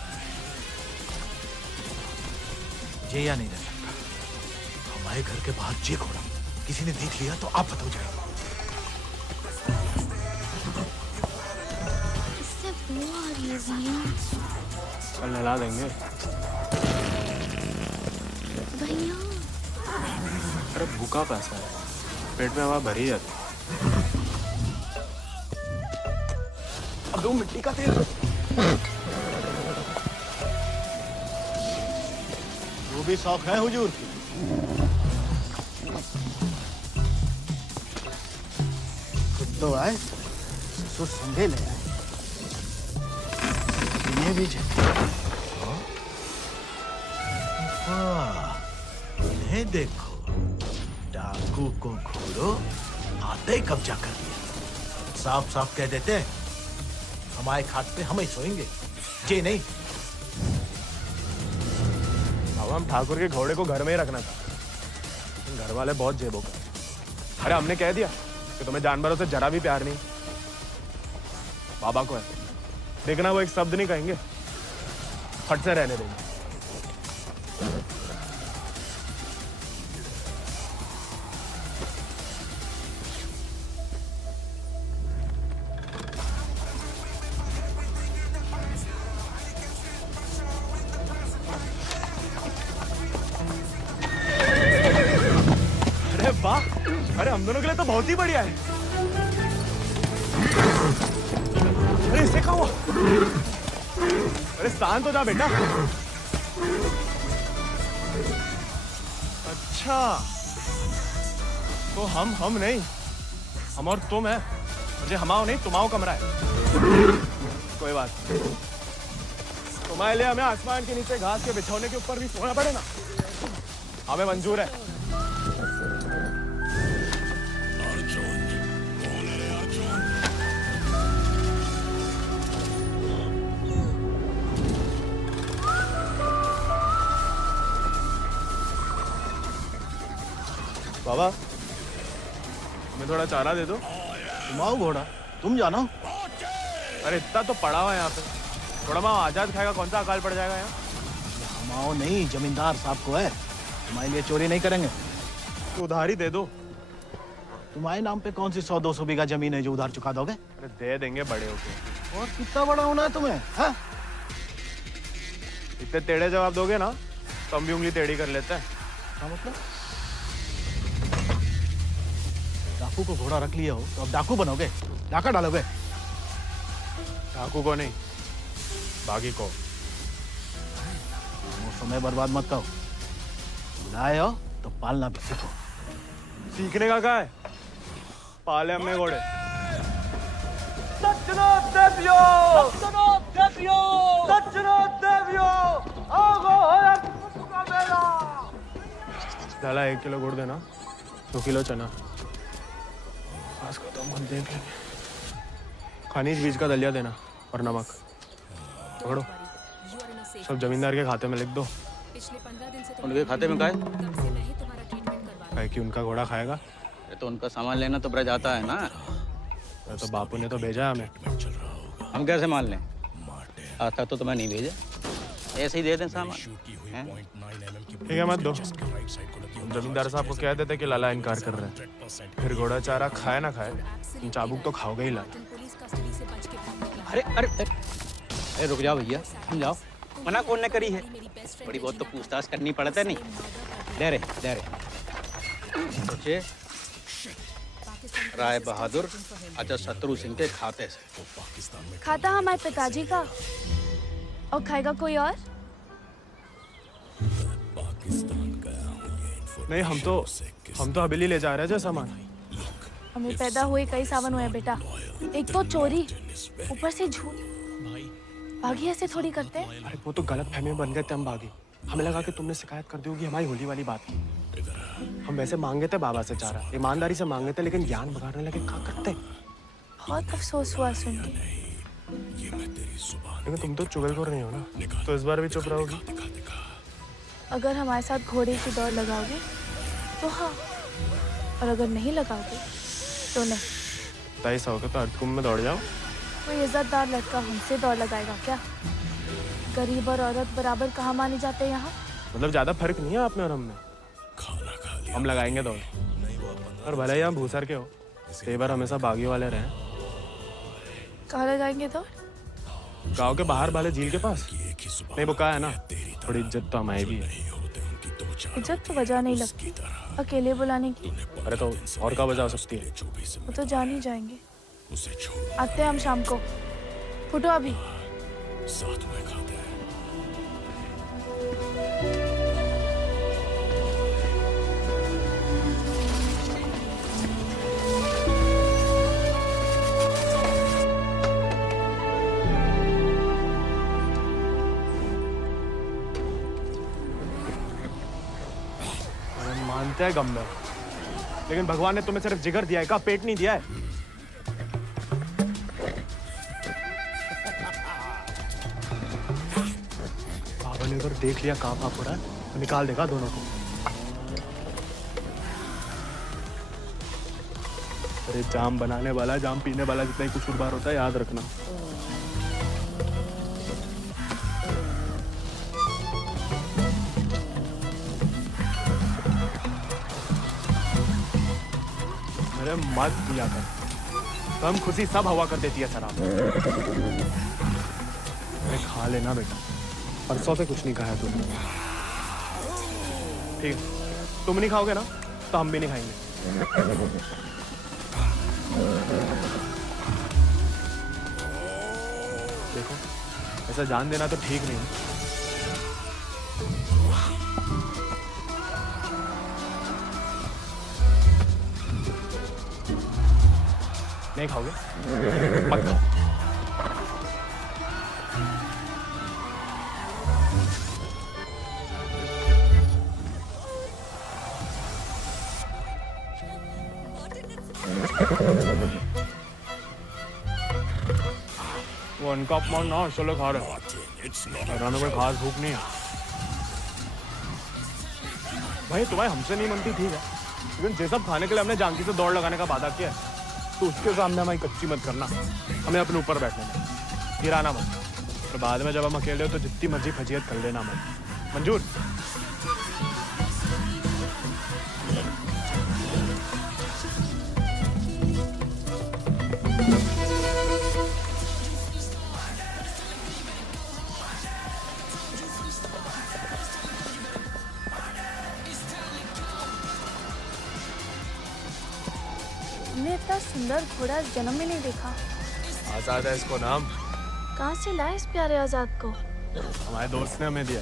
जेया नहीं रह सकता। हमारे घर के बाहर जे घोड़ा किसी ने देख लिया तो आफत हो जाएगी। इससे बुआ आ रही है भैया। कल नहला देंगे। भैया अरे भूखा पैसा है, पेट में हवा भरी है। अब दो मिट्टी का तेल। वो भी शौक है हुजूर की। खुद तो आए, ससुर संगे ले आए। ये भी इन्हें देखो, डाकू को घोड़ो आते ही कब्जा कर लिया। साफ साफ कह देते हैं, हमारे खाट पे हम ही सोएंगे, जे नहीं। अब हम ठाकुर के घोड़े को घर में ही रखना था, घर वाले बहुत जेबों का। अरे हमने कह दिया कि तुम्हें जानवरों से जरा भी प्यार नहीं। बाबा को है, देखना वो एक शब्द नहीं कहेंगे, फट से रहने देंगे। अरे वाह, अरे हम दोनों के लिए तो बहुत ही बढ़िया है। अरे इससे क्या हुआ? अरे शांत हो जा बेटा। अच्छा, तो हम नहीं, हम और तुम है। मुझे हमाओ नहीं, तुम्हाओ कमरा है। कोई बात नहीं। तुम्हारे लिए हमें आसमान के नीचे घास के बिछौने के ऊपर भी सोना पड़े ना, हमें मंजूर है। बाबा, मैं थोड़ा चारा दे दो। तुम आओ घोड़ा, तुम जानो। अरे इतना तो पड़ा हुआ है यहाँ पे, थोड़ा माँ आजाद खाएगा, कौन सा अकाल पड़ जाएगा यहाँ? हमाओ नहीं, जमींदार साहब को है, तुम्हारे लिए चोरी नहीं करेंगे। तो उधार ही दे दो। तुम्हारे नाम पे कौन सी 100-200 बीघा जमीन है जो उधार चुका दोगे? अरे दे देंगे बड़े होके। और कितना बड़ा होना है तुम्हें? हाँ? इतने टेढ़े जवाब दोगे ना तो हम भी उंगली टेढ़ी कर लेते हैं। क्या मतलब? डाकू को घोड़ा रख लिया हो तो अब डाकू बनोगे, डाका डालोगे? डाकू को नहीं, बागी को। समय बर्बाद मत करो, बुलाए हो तो पालना भी सीखो। सीखने का क्या है, पाले हमने घोड़े। लाला 1 किलो गुड़ देना, 2 किलो चना, खास का तो हम देख लेंगे। खनिज बीज का दलिया देना और नमक। पकड़ो, सब जमींदार के खाते में लिख दो। उनके खाते में क्या है कि उनका घोड़ा खाएगा। तो उनका सामान लेना तो ब्रज आता है ना। तो बापू ने तो भेजा हमें, हम कैसे मान लें? आज तक तो तुम्हें नहीं भेजा, ऐसे ही दे दें सामान। ठीक है, मत दो। जमींदार साहब को कह देते कि लाला इनकार कर रहे हैं, फिर घोड़ा चारा खाए ना खाए, चाबुक तो खाओगे ही लाला। अरे अरे अरे रुक जाओ भैया, समझाओ, मना कौन ने करी है? बड़ी बहुत तो पूछताछ करनी पड़ता नहीं। डरे सोचे राय बहादुर अजय शत्रु सिंह के खाते से। खाता हमारे पिताजी का, और खाएगा कोई और? नहीं, हम तो हवेली ले जा रहे हैं सामान। हमें पैदा हुए कई सावन हुए बेटा, एक तो चोरी, ऊपर से झूठ। बागी ऐसे थोड़ी करते हैं। अरे वो तो गलत फहमी में बन गए थे हम बागी। हमें लगा कि तुमने शिकायत कर दी होगी हमारी होली वाली बात की। हम वैसे मांगे थे बाबा से चारा, ईमानदारी से मांगे थे, लेकिन ज्ञान बगाड़ने लगे। क्या करते? बहुत अफसोस हुआ सुन के। लेकिन तुम तो चुगलखोर नहीं हो ना, तो इस बार भी चुप रहोगी? अगर हमारे साथ घोड़े की दौड़ लगाओगे तो हाँ, और अगर नहीं लगाओगे तो नहीं। ऐसा होगा तो अर्धकुंभ में दौड़ जाओ। कोई इज्जतदार लड़का हमसे दौड़ लगाएगा क्या? गरीब और औरत बराबर कहाँ माने जाते हैं यहाँ? मतलब ज्यादा फर्क नहीं है आप में और हम में। हम लगाएंगे दौड़, और भले ही हम भूसर के हो, तेवर हमेशा बागी वाले रहे। कहाँ लगाएंगे दौड़? गांव के बाहर वाले झील के पास। नहीं, वो कहा है ना, थोड़ी इज्जत तो हमारी भी है। इज्जत तो वजह नहीं लगती अकेले बुलाने की। अरे तो और क्या वजह हो सकती है? वो तो जान ही जाएंगे। आते हैं हम शाम को, फुटो अभी। साथ में खाते हैं। मानते हैं गम में, लेकिन भगवान ने तुम्हें सिर्फ जिगर दिया है, का पेट नहीं दिया है। बाबा ने अगर देख लिया कहाँ पाप हो रहा है तो निकाल देगा दोनों को। अरे जाम बनाने वाला जाम पीने वाला जितना ही कसूरवार होता है, याद रखना। मेरे मत पिया कर, कम खुशी सब हवा कर देती है शराब। अरे खा लेना बेटा, परसों से कुछ नहीं खाया तूने। ठीक है, तुम नहीं खाओगे ना तो हम भी नहीं खाएंगे। देखो ऐसा जान देना तो ठीक नहीं। नहीं खाओगे? मत खाओ। वन कप मान ना चलो खा रहे हमें कोई खास भूख नहीं है भाई। तुम्हें हमसे नहीं मनती ठीक है, लेकिन ये सब खाने के लिए हमने जानकी से दौड़ लगाने का वादा किया है, तो उसके सामने हमारी कच्ची मत करना। हमें अपने ऊपर बैठने में गिराना मत, तो बाद में जब हम अकेले हो तो जितनी मर्जी फजीयत कर लेना मत। मंजूर? इतना सुंदर घोड़ा जन्म में नहीं देखा। आजाद है इसको नाम। कहाँ से लाए इस प्यारे आजाद को? हमारे दोस्त ने हमें दिया।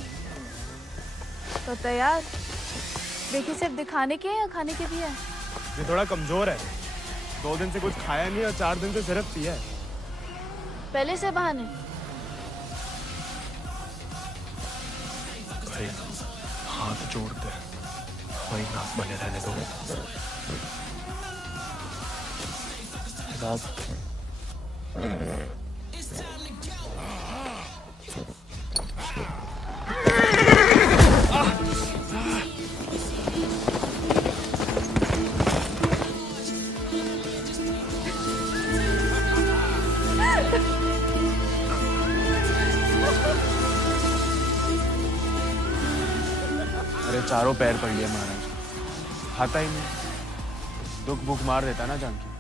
तो तैयार देखिए, सिर्फ दिखाने के या खाने के भी है? ये थोड़ा कमजोर है, 2 दिन से कुछ खाया नहीं और 4 दिन से सिर्फ पिया है। पहले से बहाने। भाई हाथ जोड़ते वही नाक बने रहने दो। अरे चारों पैर पड़ लिए महाराज, खाता ही नहीं। दुख भूख मार देता ना जानकी।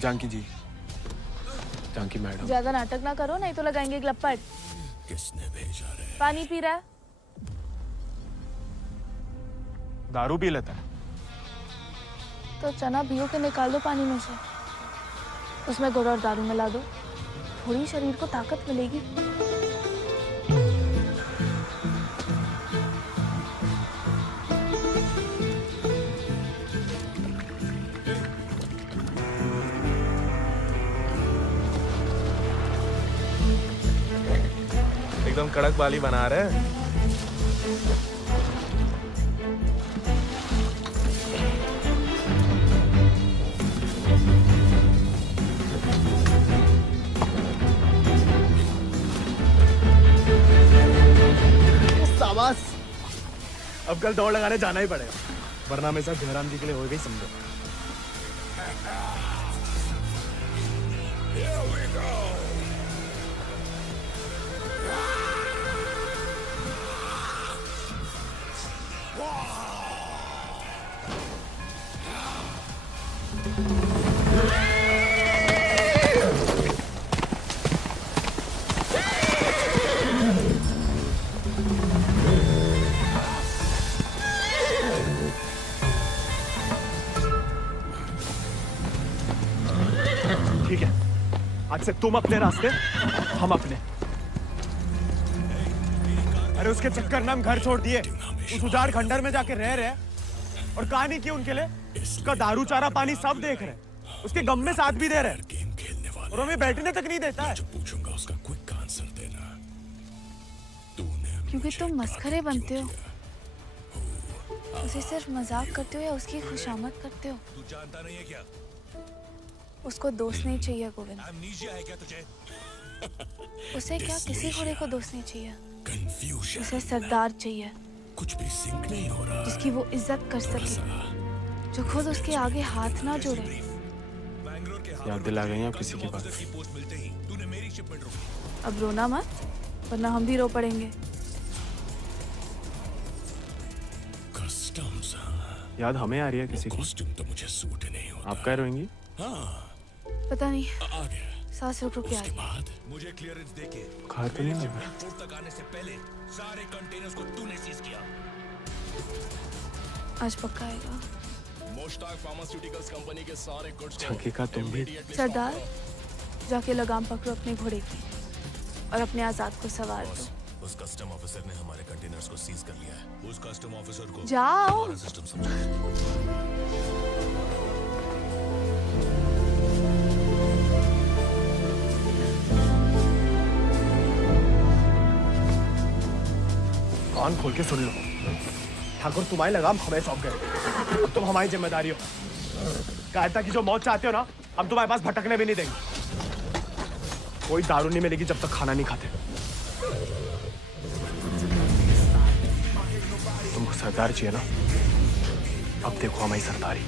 जानकी जी, जानकी मैडम, ज्यादा नाटक ना करो नहीं तो लगाएंगे एक लपट। किसने भेजा रे? पानी पी रहा है? दारू पी लेता है? तो चना भिगो के निकाल दो पानी में से, उसमें गुड़ और दारू मिला दो, थोड़ी शरीर को ताकत मिलेगी। एकदम कड़क बाली बना रहे हैं। शाबाश, अब कल दौड़ लगाने जाना ही पड़ेगा, वरना मेरे साथ जयराम जी के लिए हो गई समझो। ठीक है, आज से तुम अपने रास्ते, हम अपने। अरे उसके चक्कर में हम घर छोड़ दिए, उस उजाड़ खंडर में जाके रह रहे हैं और कहानी की उनके लिए उसका दारू चारा पानी सब देख रहे हैं, उसके गम में साथ भी दे रहे हैं और हमें बैठने तक नहीं देता है। पूछूंगा उसका क्विक आंसर देना। क्योंकि तुम मस्खरे बनते हो, उसे सिर्फ मजाक करते हो या उसकी खुशामद करते हो। तू जानता नहीं है क्या? उसको दोस्त नहीं चाहिए गोविंद। एमनीशिया है क्या तुझे? उसे क्या किसी घोड़े को दोस्त नहीं चाहिए, कंफ्यूजन। उसे सरदार चाहिए, कुछ भी सिंक नहीं हो रहा, जिसकी वो इज्जत कर सके। जो खुद उसके आगे हाथ ना जोड़े। याद दिला गई आप किसी की बात। अब रोना मत, वरना हम भी रो पड़ेंगे। याद हमें आ रही है किसी की? तो मुझे सूट नहीं होता। आप क्या रोएंगी? पता नहीं, सांस रुक रुक के आ रही है। मुझे क्लियरेंस देके बुखार तो नहीं लग रहा? एयरपोर्ट तक आने से पहले सारे कंटेनर्स को तूने सीज किया। आज पक्का आएगा। मोस्टाक फार्मास्यूटिकल्स कंपनी के सारे गुड्स छकी का तुम भी। सरदार, जाके लगाम पकड़ो अपने घोड़े की और अपने आजाद को सवार दो। उस कस्टम ऑफिसर ने हमारे कंटेनर्स को सीज कर लिया है। उस कस्टम ऑफिसर को जाओ। हमारा सिस्टम समझाओ। कान खोल के सुन लो, ठाकुर तुम्हारी लगाम हमें सौंप गए, अब तुम हमारी जिम्मेदारी हो। कायरता की जो मौत चाहते हो ना, हम तुम्हारे पास भटकने भी नहीं देंगे। कोई दारू नहीं मिलेगी जब तक खाना नहीं खाते। तुमको सरदार चाहिए ना, अब देखो हमारी सरदारी।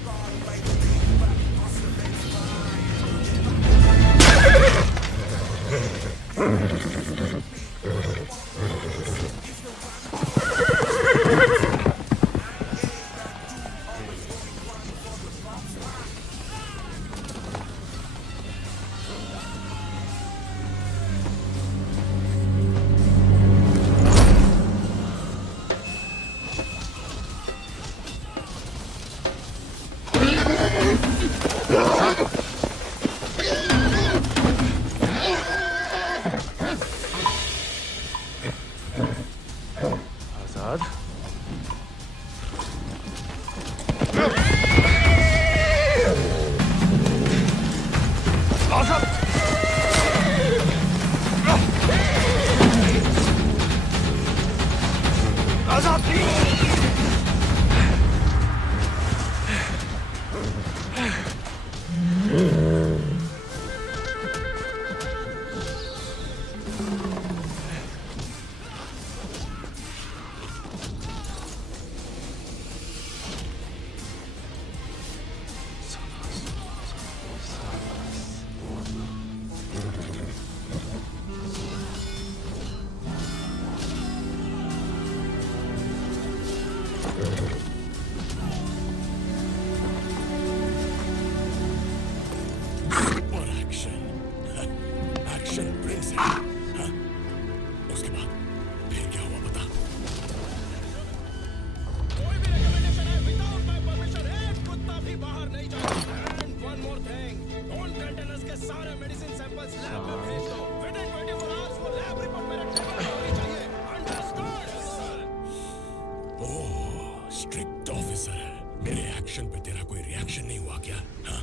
स्ट्रिक्ट ऑफिसर है, मेरे एक्शन पे तेरा कोई रिएक्शन नहीं हुआ क्या? हाँ?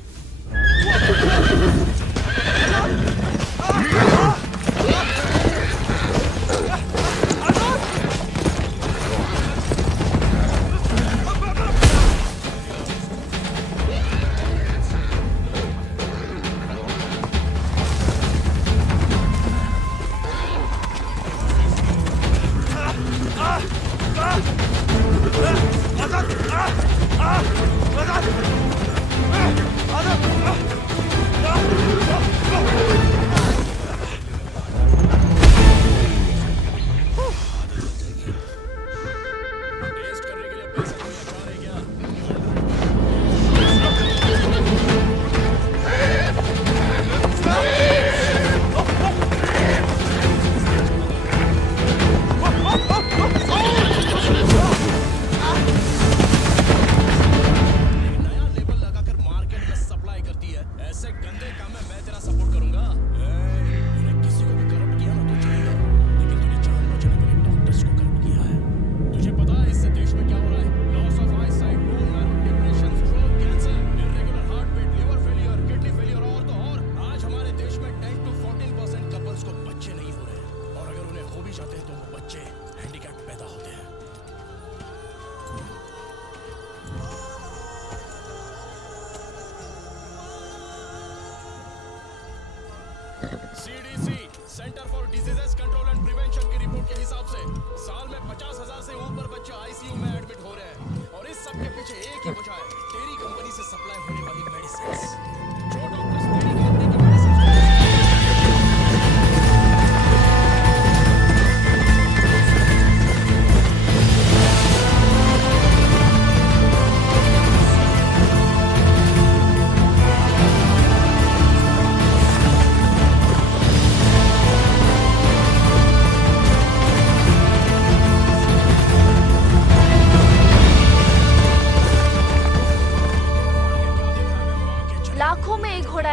CDC centre for diseases control and prevention की रिपोर्ट के हिसाब से साल में 50,000 से ऊपर बच्चे ICU में एडमिट हो रहे हैं और इस सब के पीछे एक ही वजह है, तेरी कंपनी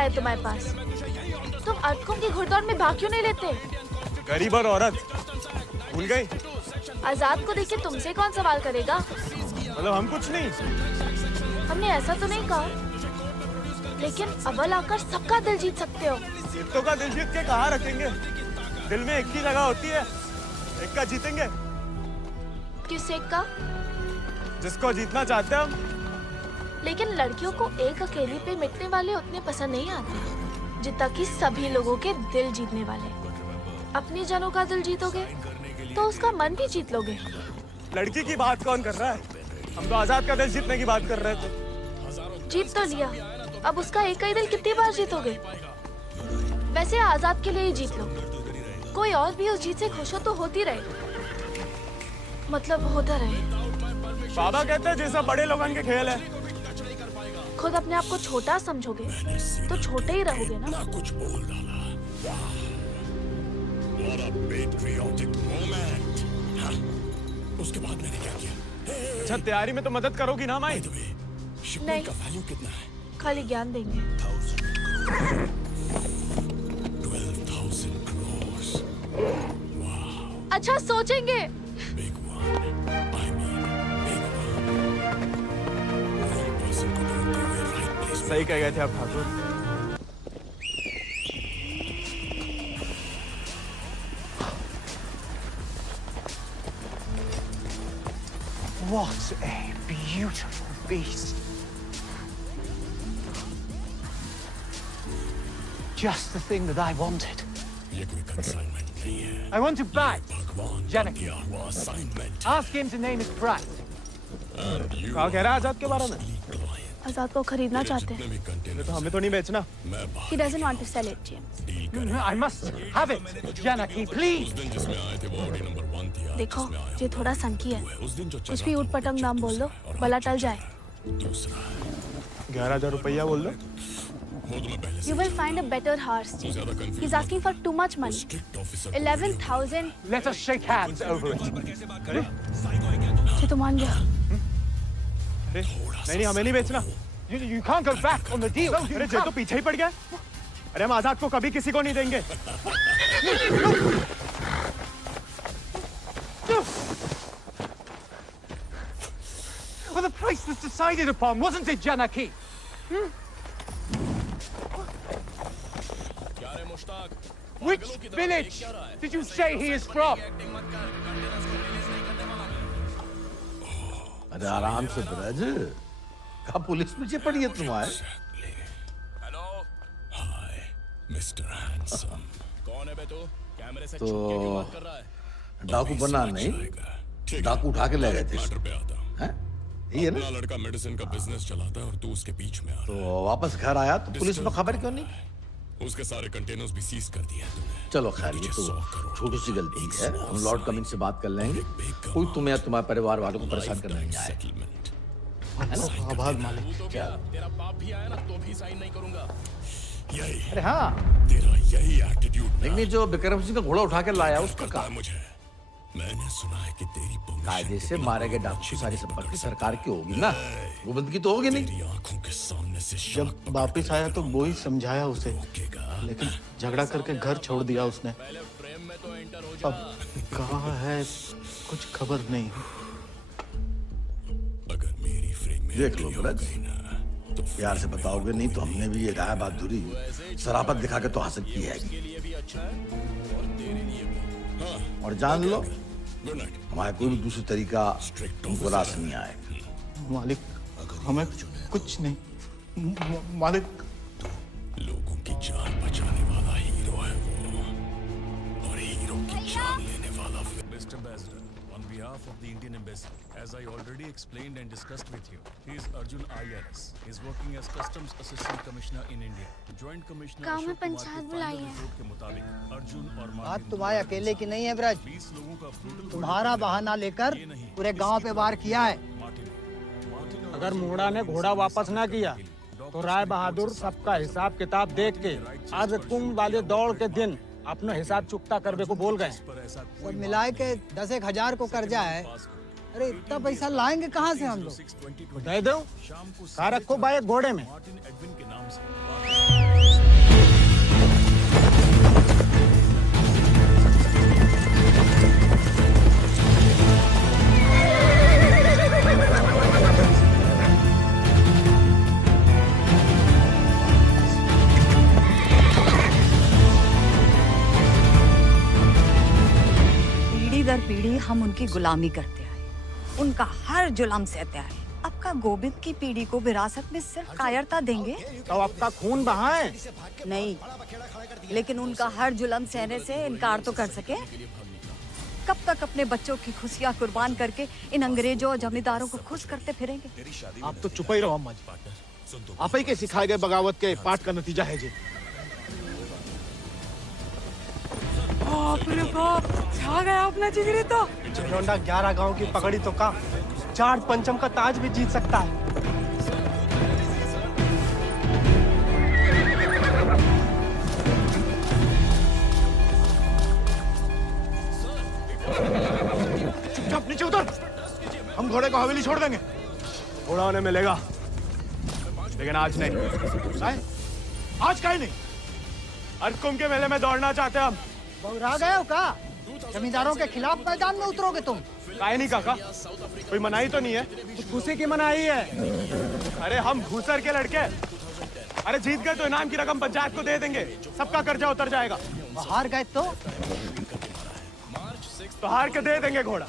है तुम्हारे पास? तुम अटकुम की घुड़दौड़ में भाग क्यों नहीं लेते? गरीब और औरत भूल गई? आजाद को देख के तुमसे कौन सवाल करेगा? मतलब हम कुछ नहीं। हमने ऐसा तो नहीं कहा, लेकिन अव्वल आकर सबका दिल जीत सकते हो। कितनों का दिल जीत के कहाँ रखेंगे? दिल में एक ही जगह होती है, एक का जीतेंगे। किस एक का? जिसको जीतना चाहते हैं हम। लेकिन लड़कियों को एक अकेली पे मिटने वाले उतने पसंद नहीं आते जितना कि सभी लोगों के दिल जीतने वाले। अपनी जनों का दिल जीतोगे तो उसका मन भी जीत लोगे। लड़की की बात कौन कर रहा है? हम तो आजाद का दिल जीतने की बात कर रहे थे। जीत तो लिया, अब उसका एक ही दिल कितनी बार जीतोगे? वैसे आजाद के लिए ही जीत लो। कोई और भी उस जीत से खुश हो तो होती रहे, मतलब होता रहे। बाबा कहते हैं जैसा बड़े लोगों के खेल है। खुद अपने आप को छोटा समझोगे तो छोटे ही रहोगे ना। कुछ बोल डाला। What a patriotic moment. हाँ, उसके बाद मैंने क्या किया? अच्छा तैयारी में तो मदद करोगी ना माई? नहीं, का वैल्यू कितना है? खाली ज्ञान देंगे। 12,000 crores. अच्छा सोचेंगे। सही कह गए थे आप Thakur. What a beautiful beast. Just the thing that I wanted. ये कोई consignment नहीं है। I want to buy Janaki. वो assignment। Ask him to name his price. कहा कह रहा है आजाद के बारे में? आजाद को खरीदना चाहते हैं। तो हमें तो नहीं बेचना। He doesn't want to sell it, James. I must have it, Janaki, please. देखो, ये थोड़ा सनकी है। कुछ भी ऊट पटंग नाम बोल दो, भला टल जाए। 11,000 रुपया बोल दो। You will find a better horse. He's asking for too much money. 11,000. Let us shake hands over it. ये तो मान गया। नहीं हमें नहीं बेचना। You can't go back on the deal. अरे जे तो पीछे ही पड़ गया। अरे हम आजाद को कभी किसी को नहीं देंगे। Well, the price was decided upon, wasn't it, Janaki? Which village did you say he is from? अरे आराम से ब्रज, कहा पुलिस पीछे पड़ी है तुम्हारे? Mister handsome. कौन है बे तू? कैमरे से तो छुप के क्यों बात कर रहा है? डाकू बना नहीं, डाकू उठा के ले गए थे। हैं? ये है ना? अपना लड़का मेडिसिन का बिजनेस चलाता है और तू उसके बीच में आ रहा है। तो वापस घर आया तो पुलिस में खबर क्यों नहीं? उसके सारे कंटेनर्स भी सीज कर दिए हैं तूने। चलो खैर, ये तो छोटी सी गलती है। हम लॉर्ड कमिंग से बात कर लेंगे। कोई तुम्हें या तुम्हारे परिवार वालों को परेशान करने नहीं आए। आभार मालिक। तेरा बाप भी आया ना तो भी साइन नहीं करूंगा। यही अरे हाँ, तेरा यही एटीट्यूड। लेकिन जो विक्रम सिंह का घोड़ा उठा के लाया उसका कहा? मुझे मैंने सुना है कि तेरी कायदे से मारे गए डाकू की सारी संपत्ति सरकार की होगी ना, गोविंद की तो होगी नहीं। आंखों के सामने से जब वापिस आया तो वो ही समझाया उसे, लेकिन झगड़ा करके घर छोड़ दिया उसने। अब कहाँ है कुछ खबर नहीं। अगर मेरी फ्रेम में देख लो ब्रज, प्यार से बताओगे नहीं तो हमने भी ये राय बहादुरी शराफत दिखा के तो हासिल की है। और जान लो, हमारे कोई भी दूसरी तरीका तुमको रास नहीं आएगा। मालिक हमें कुछ नहीं। मालिक लोगों की जान बचाने वाला हीरो है वो, और हीरो की जान लेने वाला। Mr. Ambassador, on behalf of the Indian Embassy, as I already explained and discussed with you, he is Arjun IRS. He is working as Customs Assistant Commissioner in India. Joint Commissioner गाँव में अशोक कुमार पंचायत के बुलाई final है। report के मुताबिक अर्जुन और बात Martin तुम्हारे अकेले की नहीं है ब्रज, 20 लोगों का brutal तुम्हारा बहाना लेकर पूरे गांव पे वार किया है। अगर मुंगड़ा ने घोड़ा वापस ना किया तो राय बहादुर सबका हिसाब किताब देख के आज कुंभ वाले दौड़ के दिन अपना हिसाब चुकता करने को बोल गए। सब मिलाए के 10,000 को कर्जा है। अरे इतना पैसा लाएंगे कहाँ से हम लोग? दे दो, कार रखो भाई घोड़े में। मार्टिन एडविन के नाम से उनकी गुलामी करते आए, उनका हर जुल्म सहते आए। अब का गोविंद की पीढ़ी को विरासत में सिर्फ कायरता देंगे तो अब का खून बहाए? नहीं, लेकिन उनका हर जुल्म सहने से इनकार तो कर सके। कब तक अपने बच्चों की खुशियां कुर्बान करके इन अंग्रेजों और जमींदारों को खुश करते फिरेंगे? आप तो चुप ही रहो अम्मा जी। आप ही के सिखाए गए बगावत के पाठ का नतीजा है जी। बाप रे बाप, छा गया अपना जिगरी तो। लौंडा 11 गांव की पकड़ी तो का 4 पंचम का ताज भी जीत सकता है। चुपचाप नीचे उतर। हम घोड़े को हवेली छोड़ देंगे। घोड़ा उन्हें मिलेगा, लेकिन आज नहीं। आज का ही नहीं। अर्कुम के मेले में दौड़ना चाहते हैं हम। बौरा गए हो का? जमींदारों के खिलाफ मैदान में उतरोगे तुम? काहे नहीं काका, कोई मनाही तो नहीं है? खुशी की मनाही है। अरे हम घूसर के लड़के, अरे जीत गए तो इनाम की रकम पंचायत को दे देंगे, सबका कर्जा उतर जाएगा। हार गए तो हार के दे देंगे घोड़ा,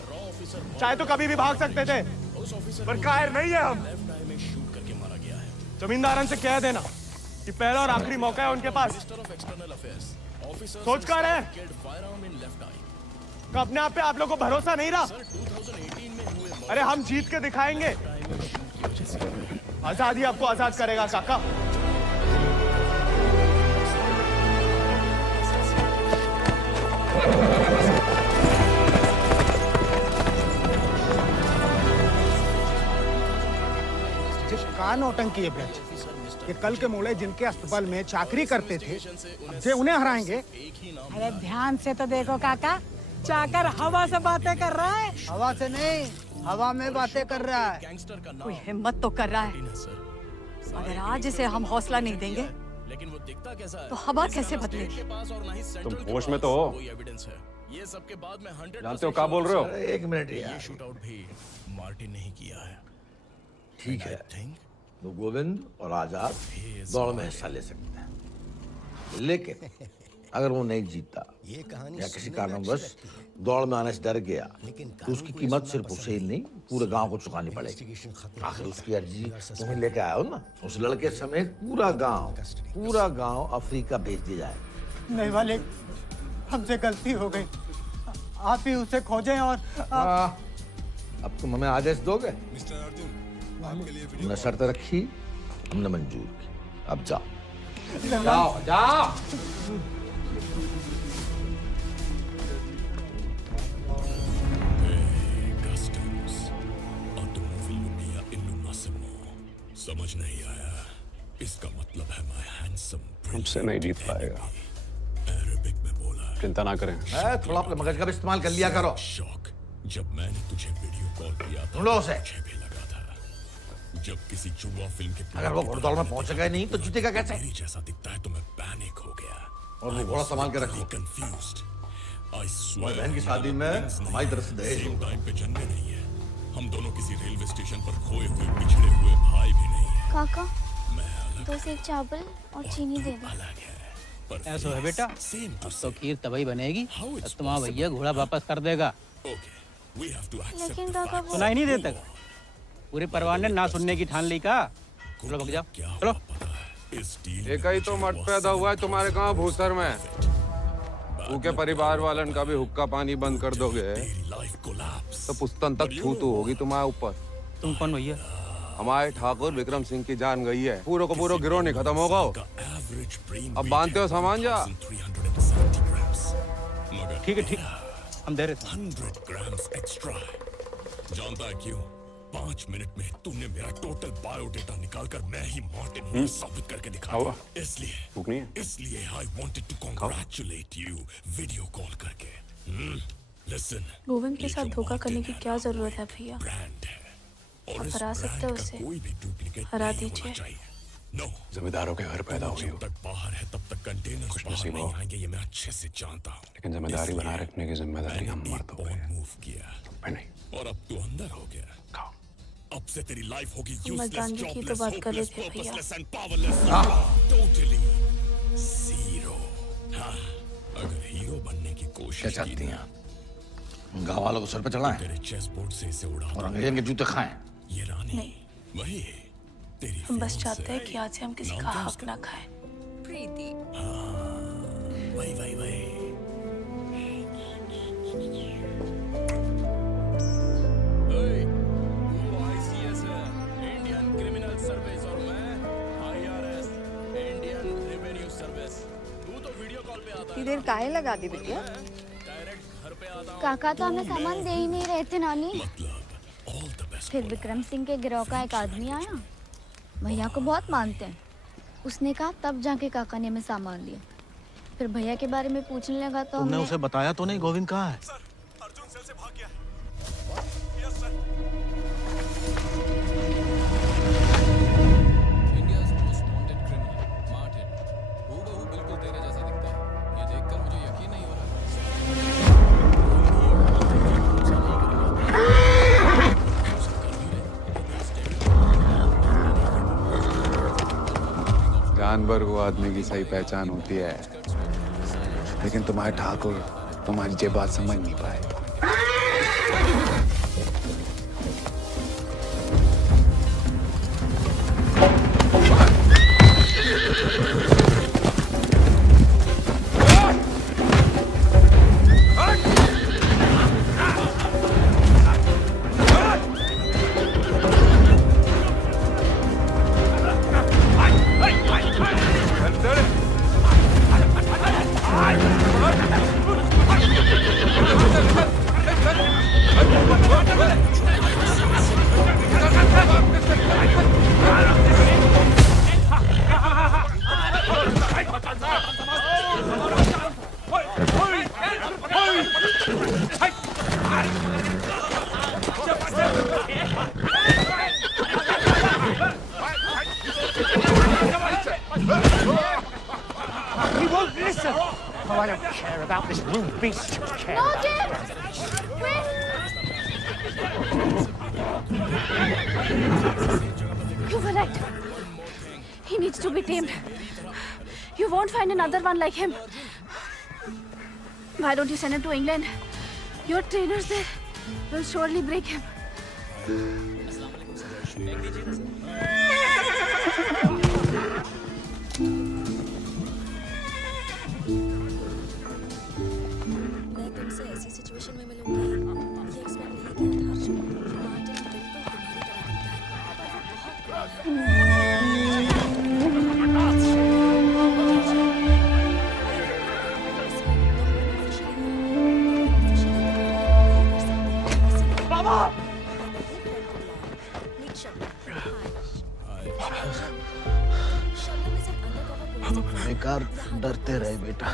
चाहे तो कभी भी भाग सकते थे, पर कायर नहीं है हम। जमींदारन से कह देना कि पहला और आखिरी मौका है उनके पास। सोच कर है अपने आप पे आप लोगों को भरोसा नहीं रहा? अरे हम जीत के दिखाएंगे, आजादी आपको आजाद करेगा काका। का नौटंकी है ब्रज, कि कल के मोड़े जिनके अस्तबल में चाकरी करते थे जे उन्हें हराएंगे। अरे ध्यान से तो देखो काका, चाकर हवा से बातें कर रहा है। हवा से नहीं, हवा में बातें कर रहा है। कोई हिम्मत तो कर रहा है। अगर आज इसे हम हौसला नहीं देंगे तो हवा कैसे बदलेगी? तुम होश में तो हो? जानते हो क्या बोल रहे हो? एक मिनट यार, शूटआउट भी मार्टिन नहीं किया है। ठीक है, तो गोविंद और आजाद दौड़ में हिस्सा ले सकते हैं, लेकिन अगर वो नहीं जीता या किसी कारणवश दौड़ में आने से डर गया तो उसकी कीमत सिर्फ उसे ही नहीं पूरे गांव को चुकानी पड़ेगी। आखिर उसकी अर्जी तुम्हें लेके आया हो ना। उस लड़के समेत पूरा गांव अफ्रीका भेज दिया जाए। नहीं वाले, हमसे गलती हो गई, आप ही उसे खोजें। और अब तुम हमें आदेश दोगे? हमने शर्त रखी, हमने मंजूर की, अब जाओ जाओ जाओ। समझ नहीं आया, इसका मतलब है मैं हैंडसम हमसे नहीं जीत पाएगा। अरबिक में बोला। चिंता ना करें। थोड़ा अपने मगज का भी इस्तेमाल कर लिया करो। शौक, जब मैंने तुझे वीडियो कॉल किया था ढूंढो उसे। मुझे भी लगा था जब किसी जुआ फिल्म के अगर वो घोड़दौड़ में पहुंचेगा नहीं तो जीतेगा कैसे? मेरी जैसा दिखता है तो मैं पैनिक हो गया और वो घोड़ा संभाल के रखो। कंफ्यूज्ड। तुम्हारी बहन की शादी में हमारी तरफ से दहेज होगा। टाइम पे जन्मे नहीं है हम दोनों, किसी रेलवे स्टेशन पर खोए हुए पिछड़े हुए भाई भी नहीं है। काका, 2 सेक चावल और चीनी दे दो। ऐसा है बेटा, अब तो खीर तभी बनेगी, तुम्हारा भैया घोड़ा वापस कर देगा। लेकिन काका वो सुनाई नहीं देता? पूरे परिवार ने ना सुनने की ठान ली का। चलो भग जाओ, चलो। एक ही तो मर्द पैदा हुआ है तुम्हारे गांव भूसर में, उनके परिवार वालन का भी हुक्का पानी बंद कर दोगे तो पुस्तन तक छू तो होगी तुम्हारे ऊपर। तुम कौन भैया? हमारे ठाकुर विक्रम सिंह की जान गई है, पूरा को पूरा गिरोह नहीं खत्म होगा। अब बांधते हो सामान जा। ठीक है, ठीक, हम दे रहे थे। 100 ग्राम्स एक्स्ट्रा। जानता है क्यों? 5 मिनट में तूने मेरा टोटल बायोडेटा निकालकर मैं ही मार्टिन हूँ साबित करके दिखाया। इसलिए I wanted to congratulate you video call करके। Listen, गोविंद के साथ धोखा करने की क्या जरूरत है भैया? आप हरा सकते हो उसे, हरा दीजिए। जमींदारों के घर पैदा हुई हो, तक बाहर है तब तक कंटेनर बाहर नहीं आएंगे, ये मैं अच्छे से जानता हूँ। लेकिन जिम्मेदारी बनाए रखने की जिम्मेदारी हम मर्द हो गए। मूव किया नहीं, और अब तू अंदर हो गया। अब से तेरी लाइफ होगी मर्दानगी की तो बात कर रहे थे भैया। Totally zero. हाँ, अगर हीरो बनने की कोशिश चाहती हैं? गाँव वालों को सर पे चढ़ाएं तेरे चेस बोर्ड से इसे उड़ा और अंग्रेजन के जूते खाएं। ये रानी नहीं, वही है तेरी हम बस फिल्म चाहते से हैं कि आज से हम किसी का हक ना खाएं। प्रीति वही वही वही इंडियन क्रिमिनल सर्विस और मैं IRS इंडियन रेवेन्यू सर्विस। तू तो वीडियो कॉल पे आता इतनी देर काहे लगा दी बिटिया? काका तो हमें सामान दे ही नहीं रहे थे नानी। फिर विक्रम सिंह के गिरोह का एक आदमी आया, भैया को बहुत मानते हैं। उसने कहा तब जाके काका ने हमें सामान दिया। फिर भैया के बारे में पूछने लगा तो तुमने हमने उसे बताया तो नहीं गोविंद कहाँ है? अर्जुन सेल से भाग गया है। India's most wanted criminal Martin हूबहू बिल्कुल तेरे जैसा दिखता है। ये देखकर मुझे यकीन नहीं हो जानवर को आदमी की सही पहचान होती है, लेकिन तुम्हारे ठाकुर तुम्हारी ये बात समझ नहीं पाए। He won't listen. Oh, I don't care about this little beast. You care about You were right. He needs to be tamed. You won't find another one like him. Why don't you send him to England? Your trainers there will surely break him. मैं तुमसे ऐसी situation में मिलूंगी ये expect नहीं किया था Arjun. Martin बिल्कुल तुम्हारी तरह दिखता है, पर वो Mama! बेकार डरते रहे बेटा।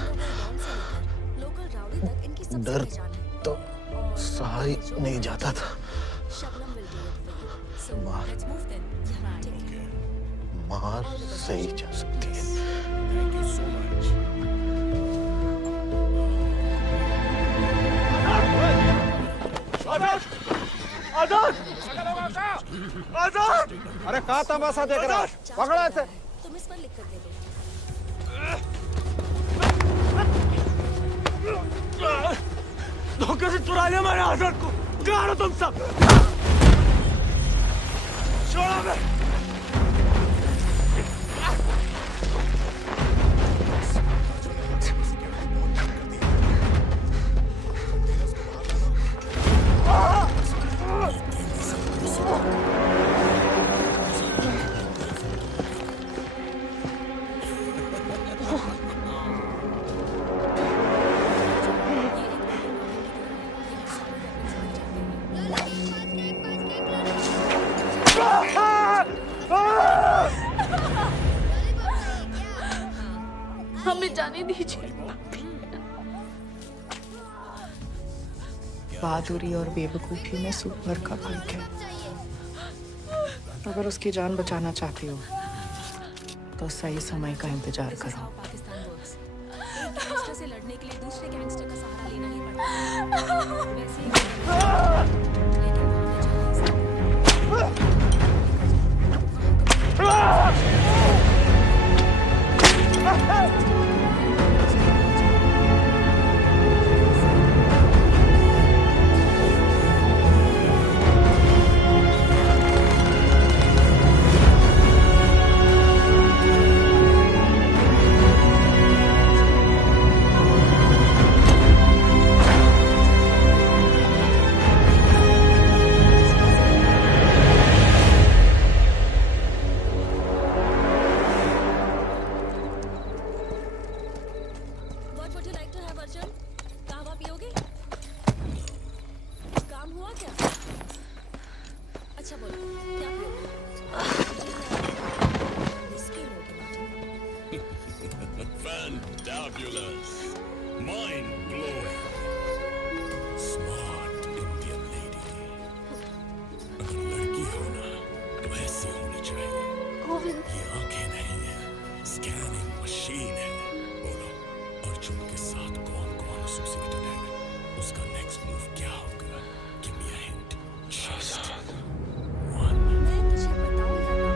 डर तो सहा ही नहीं जाता था। मार सही जा सकती है। आजाद! आजाद! अरे कहाँ तमाशा देख रहा है? पकड़ा इसे। तुम इस पर लिख कर दे दो। धोखे से चुरा लिया मैंने आजाद को। कहाँ हो तुम सब? छोड़ो मैं। हमें जाने दीजिए। बहादुरी और बेवकूफ़ी में सुपर का फर्क है। अगर उसकी जान बचाना चाहती हो तो सही समय का इंतजार करो। एक गैंगस्टर से लड़ने के लिए दूसरे गैंगस्टर का सहारा लेना ही पड़ता है। वैसे ही चाहिए। गोविंद ये आंखें नहीं है, स्कैनिंग मशीन है। बोलो, अर्जुन के साथ कौन कौन एसोसिएटेड है? उसका नेक्स्ट मूव क्या होगा? Give me a hint. Just one. मैं तुझे बताऊं या ना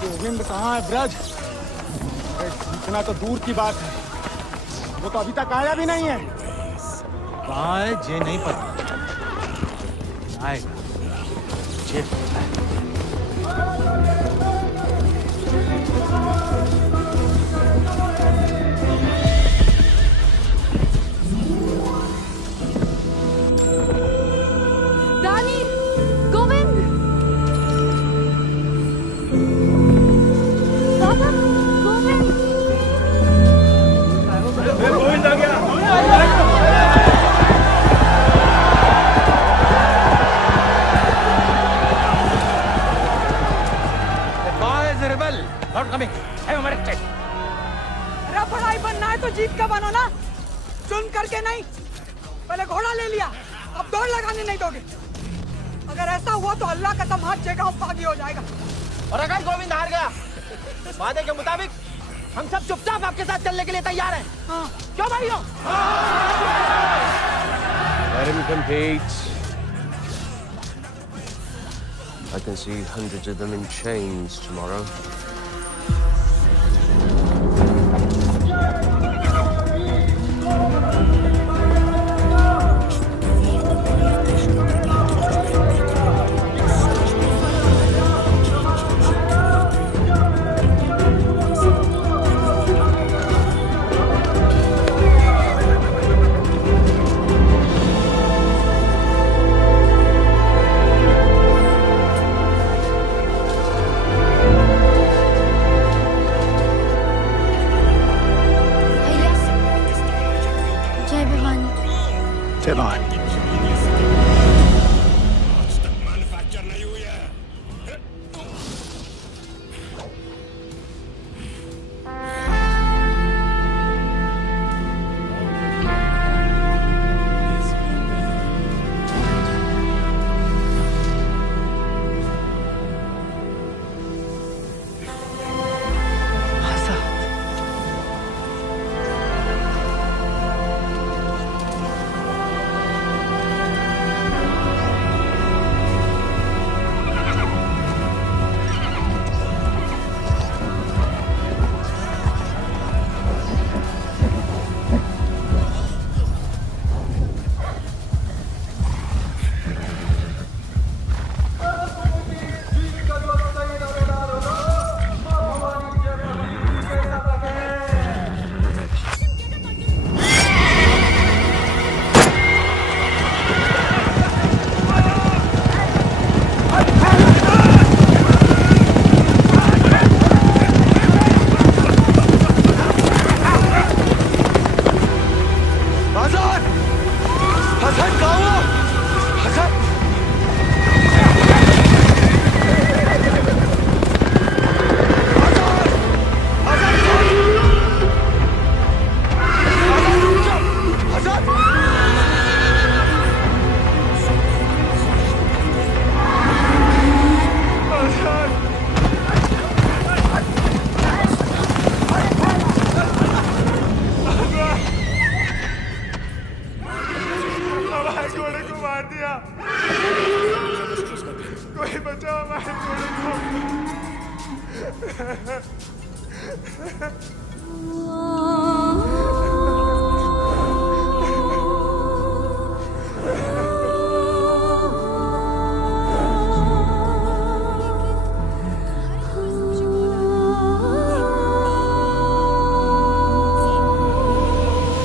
गोविंद कहाँ है ब्रज? इतना तो दूर की बात है, वो तो अभी तक आया भी नहीं है। कहाँ है ये नहीं पता, आएगा मुझे पता है। रानी, गोविंद, गोविंद गोविंद आ गया। जवान हो ना, चुन करके नहीं, पहले घोड़ा ले लिया, अब दौड़ लगाने नहीं दोगे। अगर ऐसा हुआ तो अल्लाह का कसम हाथ जगह बागी हो जाएगा। और अगर गोविंद हार गया, वादे के मुताबिक हम सब चुपचाप आपके साथ चलने के लिए तैयार हैं। हाँ। क्यों भाइयों? Let him compete. I can see hundreds of them in chains tomorrow.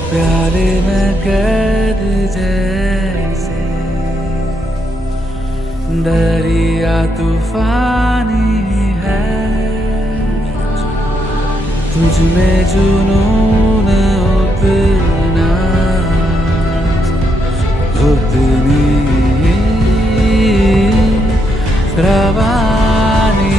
प्यारे में कैद जैसे दरिया तूफानी है, तुझ में जुनून उतना उतनी रवानी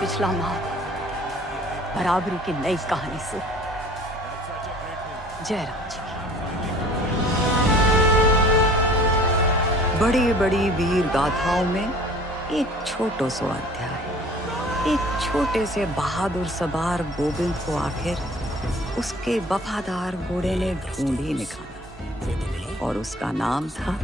पिछला माह बराबरी की नई कहानी से जयराम जी की बड़ी बड़ी वीर गाथाओं में एक छोटो सो अध्याय। एक छोटे से बहादुर सवार गोविंद को आखिर उसके वफादार घोड़े ने ढूंढ ही निकाला और उसका नाम था